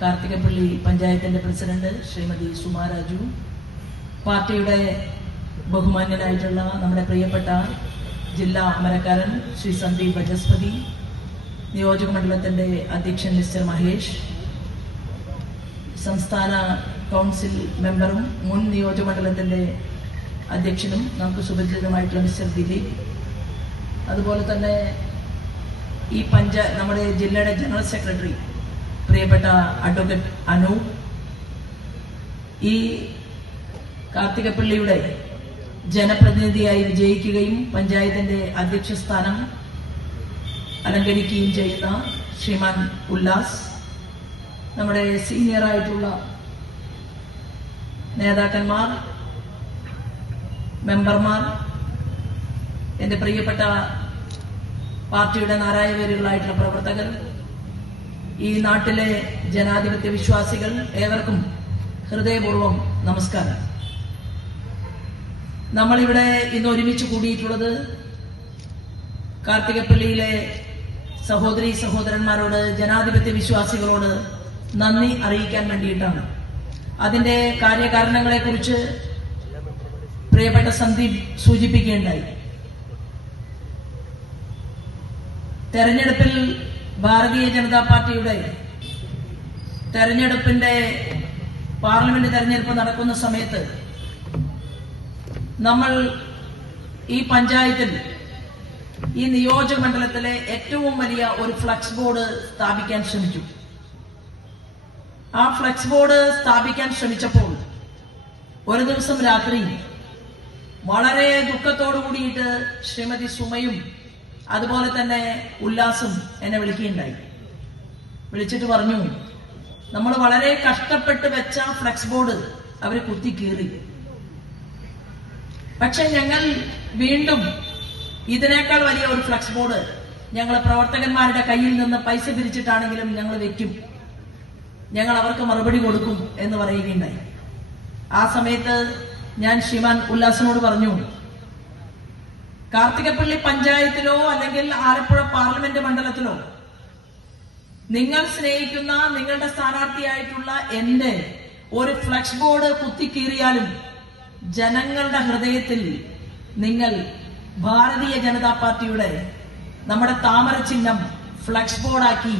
കാർത്തികപ്പള്ളി പഞ്ചായത്തിന്റെ പ്രസിഡന്റ് ശ്രീമതി സുമാ രാജു, പാർട്ടിയുടെ ബഹുമാന്യനായിട്ടുള്ള നമ്മുടെ പ്രിയപ്പെട്ട ജില്ലാ അമരക്കാരൻ ശ്രീ സന്ദീപ് ബജസ്പതി, നിയോജക മണ്ഡലത്തിന്റെ അധ്യക്ഷൻ മിസ്റ്റർ മഹേഷ്, സംസ്ഥാന കൗൺസിൽ മെമ്പറും മുൻ നിയോജക മണ്ഡലത്തിന്റെ അധ്യക്ഷനും നമുക്ക് സുപരിചിതമായിട്ടുള്ള മിസ്റ്റർ ദിലീപ്, അതുപോലെ തന്നെ ഈ നമ്മുടെ ജില്ലയുടെ ജനറൽ സെക്രട്ടറി പ്രിയപ്പെട്ട അഡ്വക്കേറ്റ് അനു, ഈ കാർത്തികപ്പള്ളിയുടെ ജനപ്രതിനിധിയായി വിജയിക്കുകയും പഞ്ചായത്തിന്റെ അധ്യക്ഷ സ്ഥാനം അലങ്കരിക്കുകയും ചെയ്യുന്ന ശ്രീമാൻ ഉല്ലാസ്, നമ്മുടെ സീനിയറായിട്ടുള്ള നേതാക്കന്മാർ, മെമ്പർമാർ, എന്റെ പ്രിയപ്പെട്ട പാർട്ടിയുടെ നാരായണീയരായിട്ടുള്ള പ്രവർത്തകർ, ഈ നാട്ടിലെ ജനാധിപത്യ വിശ്വാസികൾ, ഏവർക്കും ഹൃദയപൂർവ്വം നമസ്കാരം. നമ്മളിവിടെ ഇന്ന് ഒരുമിച്ച് കൂടിയിട്ടുള്ളത് കാർത്തികപ്പള്ളിയിലെ സഹോദരീ സഹോദരന്മാരോട്, ജനാധിപത്യ വിശ്വാസികളോട് നന്ദി അറിയിക്കാൻ വേണ്ടിയിട്ടാണ്. അതിന്റെ കാര്യകാരണങ്ങളെക്കുറിച്ച് പ്രിയപ്പെട്ട സന്ദീപ് സൂചിപ്പിക്കുകയുണ്ടായി. തെരഞ്ഞെടുപ്പിൽ ഭാരതീയ ജനതാ പാർട്ടിയുടെ പാർലമെന്റ് തെരഞ്ഞെടുപ്പ് നടക്കുന്ന സമയത്ത് നമ്മൾ ഈ പഞ്ചായത്തിൽ, ഈ നിയോജക മണ്ഡലത്തിലെ ഏറ്റവും വലിയ ഒരു ഫ്ലക്സ് ബോർഡ് സ്ഥാപിക്കാൻ ശ്രമിച്ചു. ആ ഫ്ലക്സ് ബോർഡ് സ്ഥാപിക്കാൻ ശ്രമിച്ചപ്പോൾ ഒരു ദിവസം രാത്രി വളരെ ദുഃഖത്തോടു കൂടിയിട്ട് ശ്രീമതി സുമയും അതുപോലെ തന്നെ ഉല്ലാസും എന്നെ വിളിക്കുകയുണ്ടായി. വിളിച്ചിട്ട് പറഞ്ഞു, നമ്മൾ വളരെ കഷ്ടപ്പെട്ട് വെച്ച ഫ്ലക്സ് ബോർഡ് അവര് കുത്തി കീറി. പക്ഷെ ഞങ്ങൾ വീണ്ടും ഇതിനേക്കാൾ വലിയ ഒരു ഫ്ലക്സ് ബോർഡ് ഞങ്ങൾ പ്രവർത്തകന്മാരുടെ കയ്യിൽ നിന്ന് പൈസ പിരിച്ചിട്ടാണെങ്കിലും ഞങ്ങൾ വെക്കും, ഞങ്ങൾ അവർക്ക് മറുപടി കൊടുക്കും എന്ന് പറയുകയുണ്ടായി. ആ സമയത്ത് ഞാൻ ശ്രീമാൻ ഉല്ലാസിനോട് പറഞ്ഞു, കാർത്തികപ്പള്ളി പഞ്ചായത്തിലോ അല്ലെങ്കിൽ ആലപ്പുഴ പാർലമെന്റ് മണ്ഡലത്തിലോ നിങ്ങൾ സ്നേഹിക്കുന്ന നിങ്ങളുടെ സ്ഥാനാർത്ഥിയായിട്ടുള്ള എന്റെ ഒരു ഫ്ലക്സ് ബോർഡ് കുത്തിക്കീറിയാലും ജനങ്ങളുടെ ഹൃദയത്തിൽ നിങ്ങൾ ഭാരതീയ ജനതാ പാർട്ടിയുടെ നമ്മുടെ താമര ചിഹ്നം ഫ്ലക്സ് ബോർഡാക്കി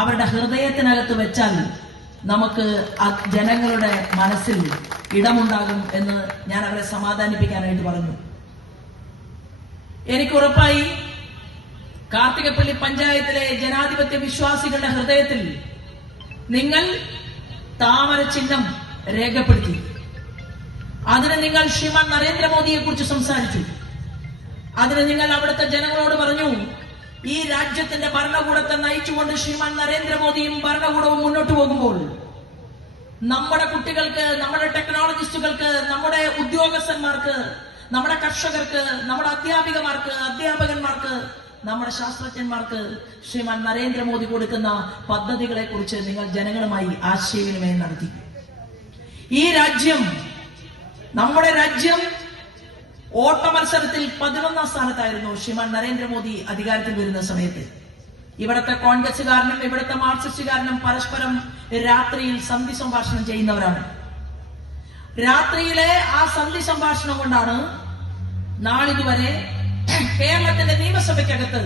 അവരുടെ ഹൃദയത്തിനകത്ത് വെച്ചാൽ നമുക്ക് ജനങ്ങളുടെ മനസ്സിൽ ഇടമുണ്ടാകും എന്ന് ഞാൻ അവരെ സമാധാനിപ്പിക്കാനായിട്ട് പറഞ്ഞു. എനിക്കുറപ്പായി കാർത്തികപ്പള്ളി പഞ്ചായത്തിലെ ജനാധിപത്യ വിശ്വാസികളുടെ ഹൃദയത്തിൽ നിങ്ങൾ താമര ചിഹ്നം രേഖപ്പെടുത്തി. അതിന് നിങ്ങൾ ശ്രീമാൻ നരേന്ദ്രമോദിയെ കുറിച്ച് സംസാരിച്ചു. അതിന് നിങ്ങൾ അവിടുത്തെ ജനങ്ങളോട് പറഞ്ഞു, ഈ രാജ്യത്തിന്റെ ഭരണകൂടത്തെ നയിച്ചുകൊണ്ട് ശ്രീമാൻ നരേന്ദ്രമോദിയും ഭരണകൂടവും മുന്നോട്ട് പോകുമ്പോൾ നമ്മുടെ കുട്ടികൾക്ക്, നമ്മുടെ ടെക്നോളജിസ്റ്റുകൾക്ക്, നമ്മുടെ ഉദ്യോഗസ്ഥന്മാർക്ക്, നമ്മുടെ കർഷകർക്ക്, നമ്മുടെ അധ്യാപകന്മാർക്ക്, നമ്മുടെ ശാസ്ത്രജ്ഞന്മാർക്ക് ശ്രീമാൻ നരേന്ദ്രമോദി കൊടുക്കുന്ന പദ്ധതികളെ കുറിച്ച് നിങ്ങൾ ജനങ്ങളുമായി ആശയവിനിമയം നടത്തി. ഈ രാജ്യം, നമ്മുടെ രാജ്യം ഓട്ട മത്സരത്തിൽ 11ാം സ്ഥാനത്തായിരുന്നു ശ്രീമാൻ നരേന്ദ്രമോദി അധികാരത്തിൽ വരുന്ന സമയത്ത്. ഇവിടുത്തെ കോൺഗ്രസുകാരനും ഇവിടുത്തെ മാർക്സിസ്റ്റുകാരനും പരസ്പരം രാത്രിയിൽ സന്ധി സംഭാഷണം ചെയ്യുന്നവരാണ്. രാത്രിയിലെ ആ സന്ധി സംഭാഷണം കൊണ്ടാണ് നാളിതുവരെ കേരളത്തിന്റെ നിയമസഭയ്ക്കകത്ത്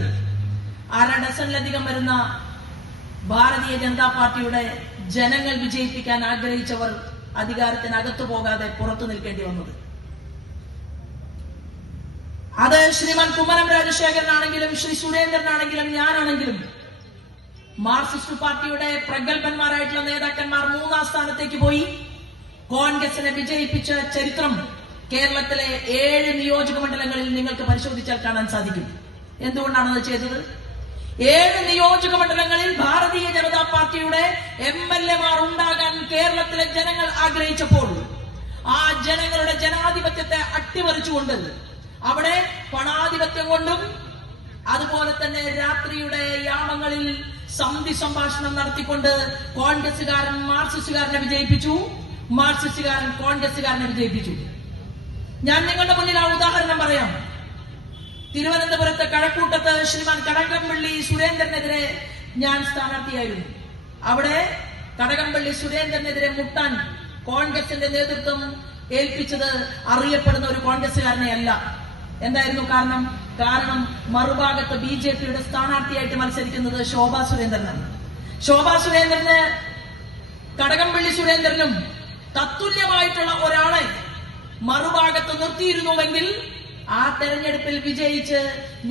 1/2 ഡസനിലധികം വരുന്ന ഭാരതീയ ജനതാ പാർട്ടിയുടെ ജനങ്ങൾ വിജയിപ്പിക്കാൻ ആഗ്രഹിച്ചവർ അധികാരത്തിനകത്തു പോകാതെ പുറത്തു നിൽക്കേണ്ടി വന്നത്. അത് ശ്രീമാൻ കുമ്മനം രാജശേഖരനാണെങ്കിലും ശ്രീ സുരേന്ദ്രനാണെങ്കിലും ഞാനാണെങ്കിലും മാർക്സിസ്റ്റ് പാർട്ടിയുടെ പ്രഗത്ഭന്മാരായിട്ടുള്ള നേതാക്കന്മാർ 3ാം സ്ഥാനത്തേക്ക് പോയി കോൺഗ്രസിനെ വിജയിപ്പിച്ച ചരിത്രം കേരളത്തിലെ 7 നിയോജക മണ്ഡലങ്ങളിൽ നിങ്ങൾക്ക് പരിശോധിച്ചാൽ കാണാൻ സാധിക്കും. എന്തുകൊണ്ടാണ് അത് ചെയ്തത്? 7 നിയോജക മണ്ഡലങ്ങളിൽ ഭാരതീയ ജനതാ പാർട്ടിയുടെ MLA-മാർ ഉണ്ടാകാൻ കേരളത്തിലെ ജനങ്ങൾ ആഗ്രഹിച്ചപ്പോൾ ആ ജനങ്ങളുടെ ജനാധിപത്യത്തെ അട്ടിമറിച്ചുകൊണ്ട് അവിടെ പണാധിപത്യം കൊണ്ടും അതുപോലെ തന്നെ രാത്രിയുടെ യാമങ്ങളിൽ സന്ധി സംഭാഷണം നടത്തിക്കൊണ്ട് കോൺഗ്രസുകാരൻ മാർക്സിസ്റ്റുകാരനെ വിജയിപ്പിച്ചു, മാർക്സിസ്റ്റുകാരൻ കോൺഗ്രസുകാരനെ വിജയിപ്പിച്ചു. ഞാൻ നിങ്ങളുടെ മുന്നിൽ ആ ഉദാഹരണം പറയാം. തിരുവനന്തപുരത്ത് കഴക്കൂട്ടത്ത് ശ്രീമാൻ കടകംപള്ളി സുരേന്ദ്രനെതിരെ ഞാൻ സ്ഥാനാർത്ഥിയായിരുന്നു. അവിടെ കടകംപള്ളി സുരേന്ദ്രനെതിരെ മുട്ടാൻ കോൺഗ്രസിന്റെ നേതൃത്വം ഏൽപ്പിച്ചത് അറിയപ്പെടുന്ന ഒരു കോൺഗ്രസുകാരനെ അല്ല. എന്തായിരുന്നു കാരണം? മറുഭാഗത്ത് BJPയുടെ സ്ഥാനാർത്ഥിയായിട്ട് മത്സരിക്കുന്നത് ശോഭാ സുരേന്ദ്രനാണ്. ശോഭാ സുരേന്ദ്രന് കടകംപള്ളി സുരേന്ദ്രനും തത്തുല്യമായിട്ടുള്ള ഒരാളെ മറുഭാഗത്ത് നിർത്തിയിരുന്നുവെങ്കിൽ ആ തെരഞ്ഞെടുപ്പിൽ വിജയിച്ച്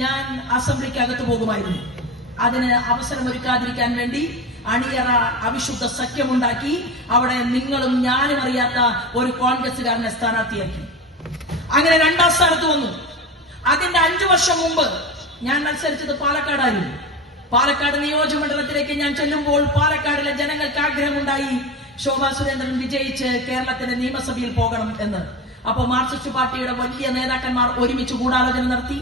ഞാൻ അസംബ്ലിക്കകത്ത് പോകുമായിരുന്നു. അതിന് അവസരമൊരുക്കാതിരിക്കാൻ വേണ്ടി അണിയറ അവിശുദ്ധ സഖ്യമുണ്ടാക്കി അവിടെ നിങ്ങളും ഞാനും അറിയാത്ത ഒരു കോൺഗ്രസുകാരനെ സ്ഥാനാർത്ഥിയാക്കി. അങ്ങനെ രണ്ടാം സ്ഥാനത്ത് വന്നു. അതിന്റെ 5 വർഷം മുമ്പ് ഞാൻ മത്സരിച്ചത് പാലക്കാടായിരുന്നു. പാലക്കാട് നിയോജകമണ്ഡലത്തിലേക്ക് ഞാൻ ചെല്ലുമ്പോൾ പാലക്കാടിലെ ജനങ്ങൾക്ക് ആഗ്രഹമുണ്ടായി ശോഭാ സുരേന്ദ്രൻ വിജയിച്ച് കേരളത്തിന്റെ നിയമസഭയിൽ പോകണം എന്ന്. അപ്പൊ മാർക്സിസ്റ്റ് പാർട്ടിയുടെ വലിയ നേതാക്കന്മാർ ഒരുമിച്ച് ഗൂഢാലോചന നടത്തി.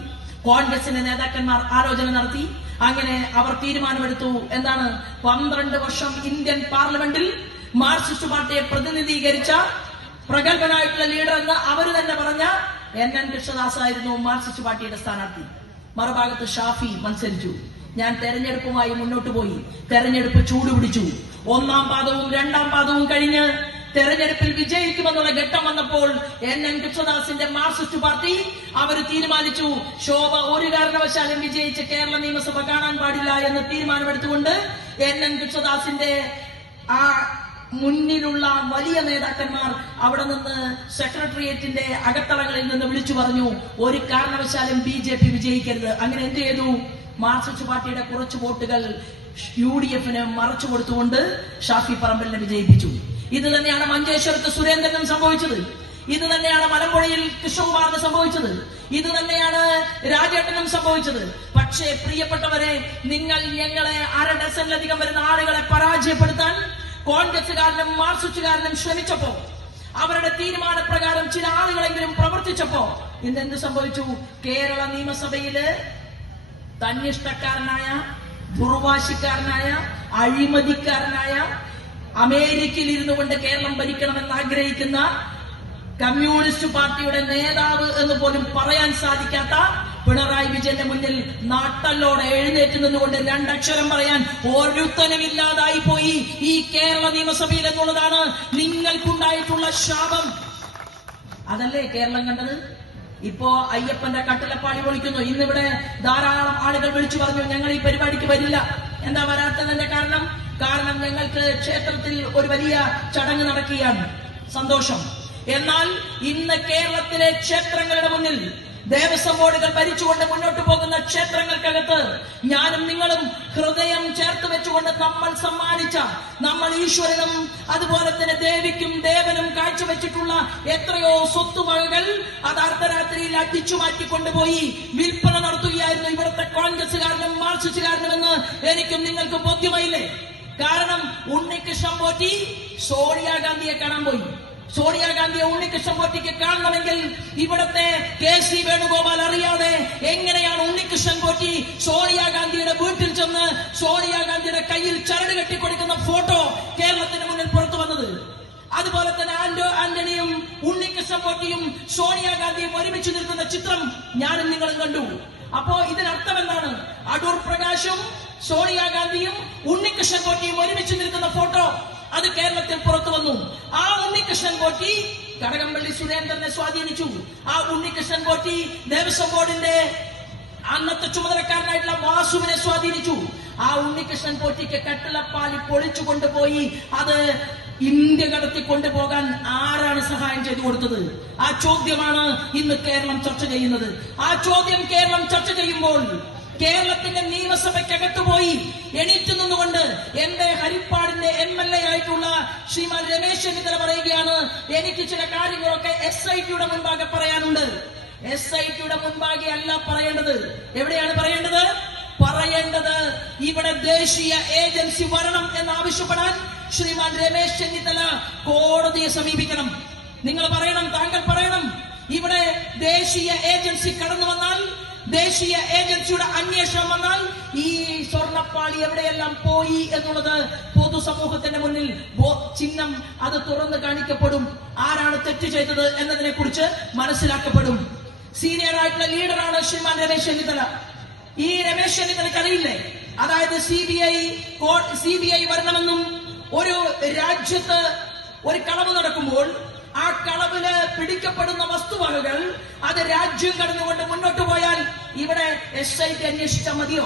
കോൺഗ്രസിന്റെ നേതാക്കന്മാർ ആലോചന നടത്തി. അങ്ങനെ അവർ തീരുമാനമെടുത്തു. എന്താണ്? 12 വർഷം ഇന്ത്യൻ പാർലമെന്റിൽ മാർക്സിസ്റ്റ് പാർട്ടിയെ പ്രതിനിധീകരിച്ച പ്രഗത്ഭനായിട്ടുള്ള ലീഡർ എന്ന് അവർ തന്നെ പറഞ്ഞ NN കൃഷ്ണദാസ് ആയിരുന്നു മാർക്സിസ്റ്റ് പാർട്ടിയുടെ സ്ഥാനാർത്ഥി. മറുഭാഗത്ത് ഷാഫി മത്സരിച്ചു. ഞാൻ തെരഞ്ഞെടുപ്പുമായി മുന്നോട്ട് പോയി. തെരഞ്ഞെടുപ്പ് ചൂടുപിടിച്ചു. 1ാം പാദവും 2ാം പാദവും കഴിഞ്ഞ് തെരഞ്ഞെടുപ്പിൽ വിജയിക്കുമെന്നുള്ള ഘട്ടം വന്നപ്പോൾ NN കൃഷ്ണദാസിന്റെ മാർക്സിസ്റ്റ് പാർട്ടി അവർ തീരുമാനിച്ചു ശോഭ ഒരു കാരണവശാലും വിജയിച്ച് കേരള നിയമസഭ കാണാൻ പാടില്ല എന്ന് തീരുമാനമെടുത്തുകൊണ്ട് NN കൃഷ്ണദാസിന്റെ ആ മുന്നിലുള്ള വലിയ നേതാക്കന്മാർ അവിടെ നിന്ന് സെക്രട്ടേറിയറ്റിന്റെ അകത്തളങ്ങളിൽ നിന്ന് വിളിച്ചു പറഞ്ഞു ഒരു കാരണവശാലും BJP വിജയിക്കരുത്. അങ്ങനെ എന്ത് ചെയ്തു? മാർക്സിസ്റ്റ് പാർട്ടിയുടെ കുറച്ച് വോട്ടുകൾ UDFന് മറച്ചു കൊടുത്തുകൊണ്ട് ഷാഫി പറമ്പലിനെ വിജയിപ്പിച്ചു. ഇത് തന്നെയാണ് മഞ്ചേശ്വരത്ത് സുരേന്ദ്രനും സംഭവിച്ചത്. ഇത് തന്നെയാണ് മലമ്പുഴയിൽ കൃഷ്ണകുമാറിന് സംഭവിച്ചത്. ഇത് തന്നെയാണ് രാജേട്ടനും സംഭവിച്ചത്. പക്ഷേ പ്രിയപ്പെട്ടവരെ, നിങ്ങൾ ഞങ്ങളെ 1/2 ഡസനിലധികം വരുന്ന ആളുകളെ പരാജയപ്പെടുത്താൻ കോൺഗ്രസുകാരനും മാർക്സിസ്റ്റുകാരനും ശ്രമിച്ചപ്പോ, അവരുടെ തീരുമാനപ്രകാരം ചില ആളുകളെങ്കിലും പ്രവർത്തിച്ചപ്പോ ഇന്നെന്ത് സംഭവിച്ചു? കേരള നിയമസഭയില് തന്നിഷ്ടക്കാരനായ, ദുർവാശിക്കാരനായ, അഴിമതിക്കാരനായ, അമേരിക്കയിൽ ഇരുന്നു കൊണ്ട് കേരളം ഭരിക്കണമെന്ന് ആഗ്രഹിക്കുന്ന കമ്മ്യൂണിസ്റ്റ് പാർട്ടിയുടെ നേതാവ് എന്ന് പോലും പറയാൻ സാധിക്കാത്ത പിണറായി വിജയന്റെ മുന്നിൽ നാട്ടല്ലോടെ എഴുന്നേറ്റ് നിന്നുകൊണ്ട് 2 അക്ഷരം പറയാൻ ഒരുത്തനുമില്ലാതായി പോയി ഈ കേരള നിയമസഭയിൽ എന്നുള്ളതാണ് നിങ്ങൾക്കുണ്ടായിട്ടുള്ള ശാപം. അതല്ലേ കേരളം കണ്ടത്? ഇപ്പോ അയ്യപ്പന്റെ കട്ടിലപ്പാളി പൊളിക്കുന്നു. ഇന്നിവിടെ ധാരാളം ആളുകൾ വിളിച്ചു പറഞ്ഞു ഞങ്ങൾ ഈ പരിപാടിക്ക് വരില്ല. എന്താ വരാത്തതിന്റെ കാരണം ഞങ്ങൾക്ക് ക്ഷേത്രത്തിൽ ഒരു വലിയ ചടങ്ങ് നടക്കുകയാണ്. സന്തോഷം. എന്നാൽ ഇന്ന് കേരളത്തിലെ ക്ഷേത്രങ്ങളുടെ മുന്നിൽ ദേവസ്വം ബോർഡുകൾ ഭരിച്ചുകൊണ്ട് മുന്നോട്ട് പോകുന്ന ക്ഷേത്രങ്ങൾക്കകത്ത് ഞാനും നിങ്ങളും ഹൃദയം ചേർത്ത് വെച്ചുകൊണ്ട് നമ്മൾ സമ്മാനിച്ച, നമ്മൾ ഈശ്വരനും അതുപോലെ തന്നെ ദേവിക്കും ദേവനും കാഴ്ചവെച്ചിട്ടുള്ള എത്രയോ സ്വത്തുവകകൾ അത് അർദ്ധരാത്രിയിൽ അടിച്ചു മാറ്റിക്കൊണ്ടുപോയി വിൽപ്പന നടത്തുകയായിരുന്നു ഇവിടുത്തെ കോൺഗ്രസുകാരനും മാർക്സിസ്റ്റുകാരനുമെന്ന് എനിക്കും നിങ്ങൾക്കും ബോധ്യമായില്ലേ? കാരണം ഉണ്ണികൃഷ്ണൻ പോറ്റി സോണിയാഗാന്ധിയെ കാണാൻ പോയി. സോണിയാഗാന്ധിയെ ഉണ്ണികൃഷ്ണൻ പോറ്റിക്ക് കാണണമെങ്കിൽ ഇവിടുത്തെ KC വേണുഗോപാൽ അറിയാതെ എങ്ങനെയാണ് ഉണ്ണികൃഷ്ണൻ പോറ്റി സോണിയാഗാന്ധിയുടെ വീട്ടിൽ ചെന്ന് സോണിയാഗാന്ധിയുടെ കയ്യിൽ ചരട് കെട്ടിക്കൊടുക്കുന്ന ഫോട്ടോ കേരളത്തിന് മുന്നിൽ പുറത്തു വന്നത്? അതുപോലെ തന്നെ ആന്റണിയും ഉണ്ണികൃഷ്ണൻ പോറ്റിയും സോണിയാഗാന്ധിയും ഒരുമിച്ച് നിൽക്കുന്ന ചിത്രം ഞാനും നിങ്ങളും കണ്ടു. അപ്പോ ഇതിനർത്ഥം എന്താണ്? അടൂർ പ്രകാശും സോണിയാഗാന്ധിയും ഉണ്ണികൃഷ്ണൻ പോറ്റിയും ഒരുമിച്ച് നിൽക്കുന്ന ഫോട്ടോ അത് കേരളത്തിൽ പുറത്തു വന്നു. ആ ഉണ്ണികൃഷ്ണൻ പോറ്റി കടകംപള്ളി സുരേന്ദ്രനെ സ്വാധീനിച്ചു. ആ ഉണ്ണികൃഷ്ണൻ പോറ്റി ദേവസ്വം ബോർഡിന്റെ അന്നത്തെ ചുമതലക്കാരനായിട്ടുള്ള വാസുവിനെ സ്വാധീനിച്ചു. ആ ഉണ്ണികൃഷ്ണൻ പോറ്റിക്ക് കട്ടിലപ്പാലി പൊളിച്ചു കൊണ്ടുപോയി അത് ഇന്ത്യ കടത്തി കൊണ്ടുപോകാൻ ആരാണ് സഹായം ചെയ്തു കൊടുത്തത്? ആ ചോദ്യമാണ് ഇന്ന് കേരളം ചർച്ച ചെയ്യുന്നത്. ആ ചോദ്യം കേരളം ചർച്ച ചെയ്യുമ്പോൾ കേരളത്തിന്റെ നിയമസഭയ്ക്കകത്ത് പോയി എണീറ്റ് നിന്നുകൊണ്ട് എന്റെ ഹരിപ്പാടിന്റെ MLA ആയിട്ടുള്ള ശ്രീമാൻ രമേശ് ചെന്നിത്തല പറയുകയാണ് എനിക്ക് ചില കാര്യങ്ങളൊക്കെ SITയുടെ മുൻപാകെ പറയാനുണ്ട്. SITയുടെ മുൻപാകെ അല്ല പറയേണ്ടത്. എവിടെയാണ് പറയേണ്ടത്? ഇവിടെ ദേശീയ ഏജൻസി വരണം എന്നാവശ്യപ്പെടാൻ ശ്രീമാൻ രമേശ് ചെന്നിത്തല കോടതിയെ സമീപിക്കണം. നിങ്ങൾ പറയണം, താങ്കൾ പറയണം, ഇവിടെ ദേശീയ ഏജൻസി കടന്നു വന്നാൽ, ദേശീയ ഏജൻസിയുടെ അന്വേഷണം വന്നാൽ ഈ സ്വർണ്ണപ്പാളി എവിടെയെല്ലാം പോയി എന്നുള്ളത് പൊതുസമൂഹത്തിന്റെ മുന്നിൽ ചിഹ്നം അത് തുറന്നു കാണിക്കപ്പെടും. ആരാണ് തെറ്റ് ചെയ്തത് എന്നതിനെ കുറിച്ച് മനസ്സിലാക്കപ്പെടും. സീനിയർ ആയിട്ടുള്ള ലീഡറാണ് ശ്രീമാൻ രമേശ് ചെന്നിത്തല. ഈ രമേശ് ചെന്നിത്തലയ്ക്ക് അറിയില്ലേ? അതായത് CBI വരണമെന്നും ഒരു രാജ്യത്ത് ഒരു കളവ് നടക്കുമ്പോൾ ആ കളവില് പിടിക്കപ്പെടുന്ന വസ്തുവകകൾ അത് രാജ്യം കടന്നുകൊണ്ട് മുന്നോട്ട് പോയാൽ ഇവിടെ SIT അന്വേഷിച്ചാൽ മതിയോ?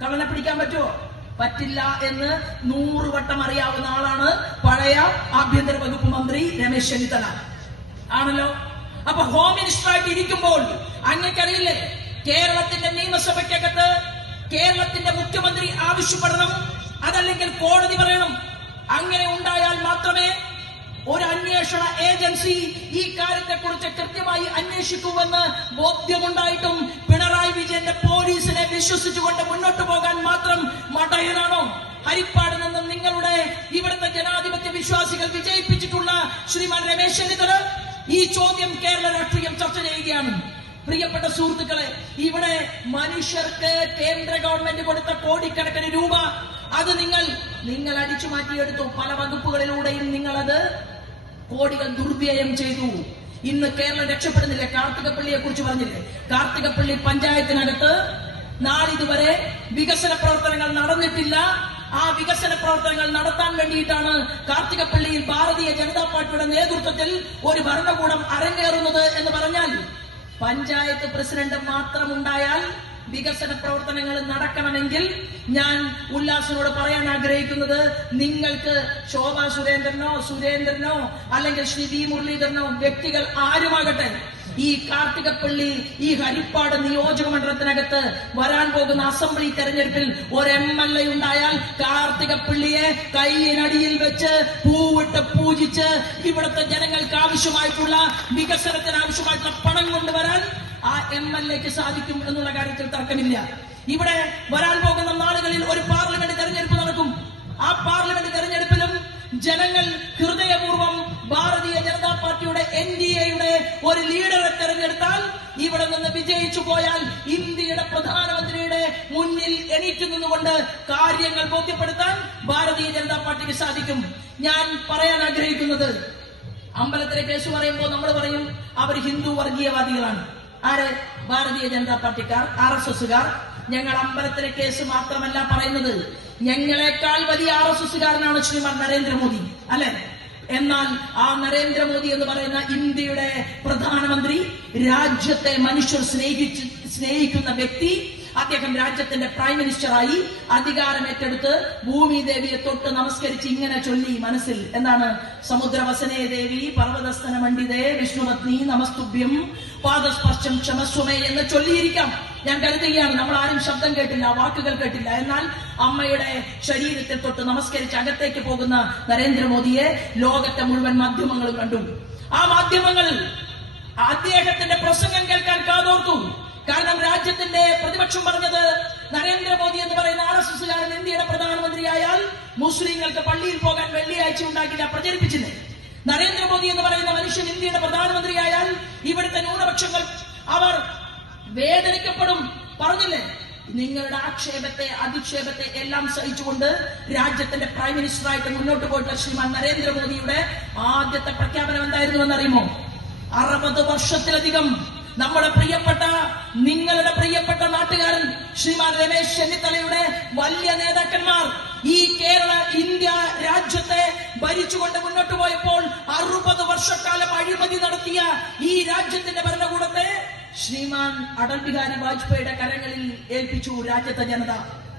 കള്ളനെ പിടിക്കാൻ പറ്റുമോ? പറ്റില്ല എന്ന് 100 വട്ടം അറിയാവുന്ന ആളാണ് പഴയ ആഭ്യന്തര വകുപ്പ് മന്ത്രി രമേശ് ചെന്നിത്തല ആണല്ലോ. അപ്പൊ ഹോം മിനിസ്റ്ററായിട്ട് ഇരിക്കുമ്പോൾ അങ്ങക്കറിയില്ലേ, കേരളത്തിന്റെ നിയമസഭയ്ക്കകത്ത് കേരളത്തിന്റെ മുഖ്യമന്ത്രി ആവശ്യപ്പെടണം, അതല്ലെങ്കിൽ കോടതി പറയണം. അങ്ങനെ ഉണ്ടായാൽ മാത്രമേ ഒരു അന്വേഷണ ഏജൻസി ഈ കാര്യത്തെക്കുറിച്ച് കൃത്യമായി അന്വേഷിക്കുമെന്ന് ബോധ്യമുണ്ടായിട്ടും പിണറായി വിജയന്റെ പോലീസിനെ വിശ്വസിച്ചുകൊണ്ട് മുന്നോട്ട് പോകാൻ മാത്രം മടയനാണോ? ഹരിപ്പാട് നിന്നും നിങ്ങളുടെ ഇവിടുത്തെ ജനാധിപത്യ വിശ്വാസികൾ വിജയിപ്പിച്ചിട്ടുള്ള ശ്രീമാൻ രമേശ് ചെന്നിത്തല ഈ ചോദ്യം കേരള രാഷ്ട്രീയം ചർച്ച ചെയ്യുകയാണ്. പ്രിയപ്പെട്ട സുഹൃത്തുക്കളെ, ഇവിടെ മനുഷ്യർക്ക് കേന്ദ്ര ഗവൺമെന്റ് കൊടുത്ത കോടിക്കണക്കിന് രൂപ അത് നിങ്ങൾ അടിച്ചു മാറ്റിയെടുത്തു. പല വകുപ്പുകളിലൂടെയും നിങ്ങളത് കോടികൾ ദുർവ്യയം ചെയ്തു. ഇന്ന് കേരളം രക്ഷപ്പെടുന്നില്ലേ? കാർത്തികപ്പള്ളിയെ കുറിച്ച് പറഞ്ഞില്ലേ? കാർത്തികപ്പള്ളി പഞ്ചായത്തിനകത്ത് നാളിതുവരെ വികസന പ്രവർത്തനങ്ങൾ നടന്നിട്ടില്ല. ആ വികസന പ്രവർത്തനങ്ങൾ നടത്താൻ വേണ്ടിയിട്ടാണ് കാർത്തികപ്പള്ളിയിൽ ഭാരതീയ ജനതാ പാർട്ടിയുടെ നേതൃത്വത്തിൽ ഒരു ഭരണകൂടം അരങ്ങേറുന്നത് എന്ന് പറഞ്ഞാൽ, പഞ്ചായത്ത് പ്രസിഡന്റ് മാത്രം ഉണ്ടായാൽ വികസന പ്രവർത്തനങ്ങൾ നടക്കണമെങ്കിൽ ഞാൻ ഉല്ലാസിനോട് പറയാൻ ആഗ്രഹിക്കുന്നത്, നിങ്ങൾക്ക് ശോഭാ സുരേന്ദ്രനോ അല്ലെങ്കിൽ ശ്രീ വി മുരളീധരനോ വ്യക്തികൾ ആരുമാകട്ടെ, ഈ കാർത്തികപ്പള്ളി ഈ ഹരിപ്പാട് നിയോജക മണ്ഡലത്തിനകത്ത് വരാൻ പോകുന്ന അസംബ്ലി തെരഞ്ഞെടുപ്പിൽ ഒരു MLA ഉണ്ടായാൽ കാർത്തികപ്പള്ളിയെ കൈയിനടിയിൽ വെച്ച് പൂവിട്ട് പൂജിച്ച് ഇവിടുത്തെ ജനങ്ങൾക്ക് ആവശ്യമായിട്ടുള്ള വികസനത്തിന് ആവശ്യമായിട്ടുള്ള പണം കൊണ്ടുവരാൻ ആ MLAക്ക് സാധിക്കും എന്നുള്ള കാര്യത്തിൽ തർക്കമില്ല. ഇവിടെ വരാൻ പോകുന്ന നാളുകളിൽ ഒരു പാർലമെന്റ് തെരഞ്ഞെടുപ്പ് നടക്കും. ആ പാർലമെന്റ് തെരഞ്ഞെടുപ്പിലും ജനങ്ങൾ ഹൃദയപൂർവ്വം ഭാരതീയ ജനതാ പാർട്ടിയുടെ NDAയുടെ ഒരു ലീഡറെ തെരഞ്ഞെടുത്താൽ, ഇവിടെ നിന്ന് വിജയിച്ചു പോയാൽ ഇന്ത്യയുടെ പ്രധാനമന്ത്രിയുടെ മുന്നിൽ എണീറ്റ് നിന്നുകൊണ്ട് കാര്യങ്ങൾ ബോധ്യപ്പെടുത്താൻ ഭാരതീയ ജനതാ പാർട്ടിക്ക് സാധിക്കും. ഞാൻ പറയാൻ ആഗ്രഹിക്കുന്നത്, അമ്പലത്തിലെ കേസ് പറയുമ്പോൾ നമ്മൾ പറയും അവർ ഹിന്ദു വർഗീയവാദികളാണ്. ആര്? ഭാരതീയ ജനതാ പാർട്ടിക്കാർ, RSSകാർ. ഞങ്ങൾ അമ്പലത്തിലെ കേസ് മാത്രമല്ല പറയുന്നത്, ഞങ്ങളെക്കാൾ വലിയ RSSകാരനാണ് ശ്രീമാൻ നരേന്ദ്രമോദി, അല്ലെ? എന്നാൽ ആ നരേന്ദ്രമോദി എന്ന് പറയുന്ന ഇന്ത്യയുടെ പ്രധാനമന്ത്രി, രാജ്യത്തെ മനുഷ്യർ സ്നേഹിക്കുന്ന വ്യക്തി, അദ്ദേഹം രാജ്യത്തിന്റെ പ്രൈം മിനിസ്റ്ററായി അധികാരം ഏറ്റെടുത്ത് ഭൂമി ദേവിയെ തൊട്ട് നമസ്കരിച്ച് ഇങ്ങനെ ചൊല്ലി മനസ്സിൽ, എന്താണ്? സമുദ്രവസനേ ദേവി പർവ്വതസ്തന മണ്ഡിതേ വിഷ്ണുപത്നി നമസ്തുഭ്യം പാദസ്പർശം ക്ഷമസ്വമേ എന്ന് ചൊല്ലിയിരിക്കാം. ഞാൻ കരുതുകയാണ് നമ്മൾ ആരും ശബ്ദം കേട്ടില്ല, വാക്കുകൾ കേട്ടില്ല. എന്നാൽ അമ്മയുടെ ശരീരത്തിൽ തൊട്ട് നമസ്കരിച്ച് അകത്തേക്ക് പോകുന്ന നരേന്ദ്രമോദിയെ ലോകത്തെ മുഴുവൻ മാധ്യമങ്ങളും കണ്ടു. ആ മാധ്യമങ്ങൾ അദ്ദേഹത്തിന്റെ പ്രസംഗം കേൾക്കാൻ കാതോർത്തു. കാരണം രാജ്യത്തിന്റെ പ്രതിപക്ഷം പറഞ്ഞത്, നരേന്ദ്രമോദി എന്ന് പറയുന്ന RSSകാരൻ ഇന്ത്യയുടെ പ്രധാനമന്ത്രിയായാൽ മുസ്ലിങ്ങൾക്ക് പള്ളിയിൽ പോകാൻ വെള്ളിയാഴ്ച ഉണ്ടാക്കില്ല, പ്രചരിപ്പിച്ചില്ലേ? നരേന്ദ്രമോദി എന്ന് പറയുന്ന മനുഷ്യൻ ഇന്ത്യയുടെ പ്രധാനമന്ത്രിയായാൽ ഇവിടുത്തെ ന്യൂനപക്ഷങ്ങൾ അവർ വേദനിക്കപ്പെടും, പറഞ്ഞില്ലേ? നിങ്ങളുടെ ആക്ഷേപത്തെ അധിക്ഷേപത്തെ എല്ലാം സഹിച്ചുകൊണ്ട് രാജ്യത്തിന്റെ പ്രൈം മിനിസ്റ്ററായിട്ട് മുന്നോട്ട് പോയിട്ടുള്ള ശ്രീമാൻ നരേന്ദ്രമോദിയുടെ ആദ്യത്തെ പ്രഖ്യാപനം എന്തായിരുന്നുവെന്ന് അറിയുമോ? 60 വർഷത്തിലധികം നമ്മുടെ പ്രിയപ്പെട്ട, നിങ്ങളുടെ പ്രിയപ്പെട്ട നാട്ടുകാരൻ ശ്രീമാൻ രമേശ് ചെന്നിത്തലയുടെ വലിയ നേതാക്കന്മാർ ഈ കേരള ഇന്ത്യ രാജ്യത്തെ ഭരിച്ചുകൊണ്ട് മുന്നോട്ട് പോയപ്പോൾ 60 വർഷക്കാലം അഴിമതി നടത്തിയ ഈ രാജ്യത്തിന്റെ ഭരണകൂടത്തെ ശ്രീമാൻ അടൽ ബിഹാരി വാജ്പേയിയുടെ കരങ്ങളിൽ ഏൽപ്പിച്ചു രാജ്യത്തെ ജനത.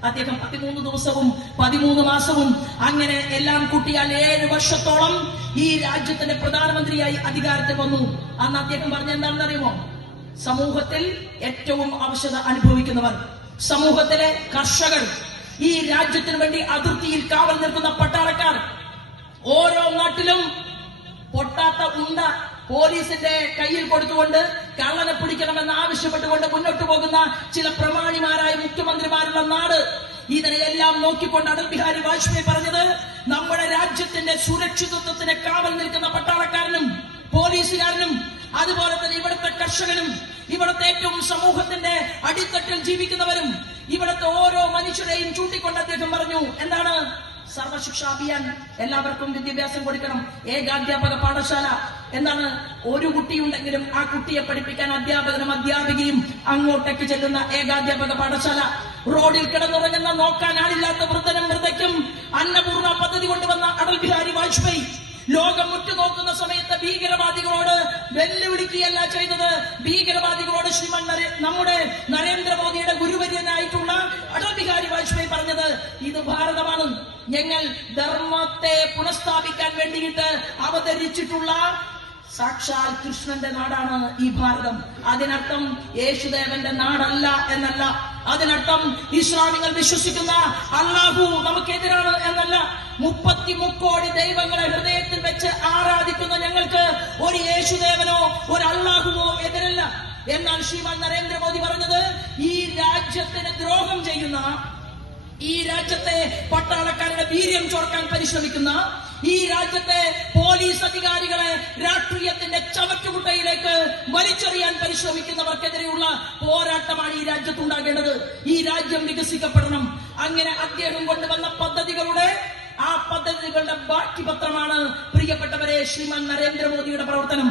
അദ്ദേഹം 13 ദിവസവും 13 മാസവും അങ്ങനെ എല്ലാം കൂട്ടിയാൽ 7 വർഷത്തോളം ഈ രാജ്യത്തിന്റെ പ്രധാനമന്ത്രിയായി അധികാരത്തിൽ വന്നു. അന്ന് അദ്ദേഹം പറഞ്ഞ എന്താണെന്നറിയുമോ? സമൂഹത്തിൽ ഏറ്റവും ആവശ്യത അനുഭവിക്കുന്നവർ, സമൂഹത്തിലെ കർഷകർ, ഈ രാജ്യത്തിന് വേണ്ടി അതിർത്തിയിൽ കാവൽ നിൽക്കുന്ന പട്ടാളക്കാർ, ഓരോ നാട്ടിലും പൊട്ടാത്ത ഉണ്ട പോലീസിന്റെ കയ്യിൽ കൊടുത്തുകൊണ്ട് കള്ളനെ പിടിക്കണമെന്ന് ആവശ്യപ്പെട്ടുകൊണ്ട് മുന്നോട്ട് പോകുന്ന ചില പ്രമാണിമാരായ മുഖ്യമന്ത്രിമാരുള്ള നാട്. ഇതിനെയെല്ലാം നോക്കിക്കൊണ്ട് അടൽ ബിഹാരി വാജ്പേയി പറഞ്ഞത്, നമ്മുടെ രാജ്യത്തിന്റെ സുരക്ഷിതത്വത്തിന് കാവൽ നിൽക്കുന്ന പട്ടാളക്കാരനും പോലീസുകാരനും അതുപോലെ തന്നെ ഇവിടുത്തെ കർഷകനും ഇവിടുത്തെ ഏറ്റവും സമൂഹത്തിന്റെ അടിത്തട്ടിൽ ജീവിക്കുന്നവരും ഇവിടുത്തെ ഓരോ മനുഷ്യരെയും ചൂണ്ടിക്കൊണ്ട് അദ്ദേഹം പറഞ്ഞു, എന്താണ്? സർവശിക്ഷാ അഭിയാൻ, എല്ലാവർക്കും വിദ്യാഭ്യാസം കൊടുക്കണം. ഏകാധ്യാപക പാഠശാല, എന്താണ്? ഒരു കുട്ടിയുണ്ടെങ്കിലും ആ കുട്ടിയെ പഠിപ്പിക്കാൻ അധ്യാപകനും അധ്യാപികയും അങ്ങോട്ടേക്ക് ചെല്ലുന്ന ഏകാധ്യാപക പാഠശാല. റോഡിൽ കിടന്നുറങ്ങുന്ന നോക്കാൻ ആളില്ലാത്ത വൃദ്ധനും വൃദ്ധയ്ക്കും അന്നപൂർണ പദ്ധതി കൊണ്ടുവന്ന വാജ്പേയി ലോകം ഉറ്റുനോക്കുന്ന സമയത്ത് ഭീകരവാദികളോട് വെല്ലുവിളിക്കുകയല്ല ചെയ്തത്. ഭീകരവാദികളോട് നമ്മുടെ നരേന്ദ്രമോദിയുടെ ഗുരുവര്യനായിട്ടുള്ള അടൽ ബിഹാരി വാജ്പേയി പറഞ്ഞത്, ഇത് ഭാരതമാണ്, ഞങ്ങൾ ധർമ്മത്തെ പുനഃസ്ഥാപിക്കാൻ വേണ്ടിയിട്ട് അവതരിച്ചിട്ടുള്ള സാക്ഷാൽ കൃഷ്ണന്റെ നാടാണ് ഈ ഭാരതം. അതിനർത്ഥം യേശുദേവന്റെ നാടല്ല എന്നല്ല. അതിനർത്ഥം ഇസ്ലാമികൾ വിശ്വസിക്കുന്ന അള്ളാഹു നമുക്കെതിരാണ് എന്നല്ല. 33 കോടി ദൈവങ്ങളെ ഹൃദയത്തിൽ വെച്ച് ആരാധിക്കുന്ന ഞങ്ങൾക്ക് ഒരു യേശുദേവനോ ഒരു അള്ളാഹുവോ എതിരല്ല. എന്നാൽ ശ്രീമാൻ നരേന്ദ്രമോദി പറഞ്ഞത്, ഈ രാജ്യത്തിന് ദ്രോഹം ചെയ്യുന്ന, ഈ രാജ്യത്തെ പട്ടാളക്കാരുടെ വീര്യം ചോർക്കാൻ പരിശ്രമിക്കുന്ന, ഈ രാജ്യത്തെ പോലീസ് അധികാരികളെ രാഷ്ട്രീയത്തിന്റെ ചവറ്റുകുട്ടയിലേക്ക് വലിച്ചെറിയാൻ പരിശ്രമിക്കുന്നവർക്കെതിരെയുള്ള പോരാട്ടമാണ് ഈ രാജ്യത്തുണ്ടാകേണ്ടത്. ഈ രാജ്യം വികസിക്കപ്പെടണം. അങ്ങനെ അദ്ദേഹം കൊണ്ടുവന്ന പദ്ധതികളുടെ ആ പദ്ധതികളുടെ ബാക്കിപത്രമാണ് പ്രിയപ്പെട്ടവരെ ശ്രീമാൻ നരേന്ദ്രമോദിയുടെ പ്രവർത്തനം.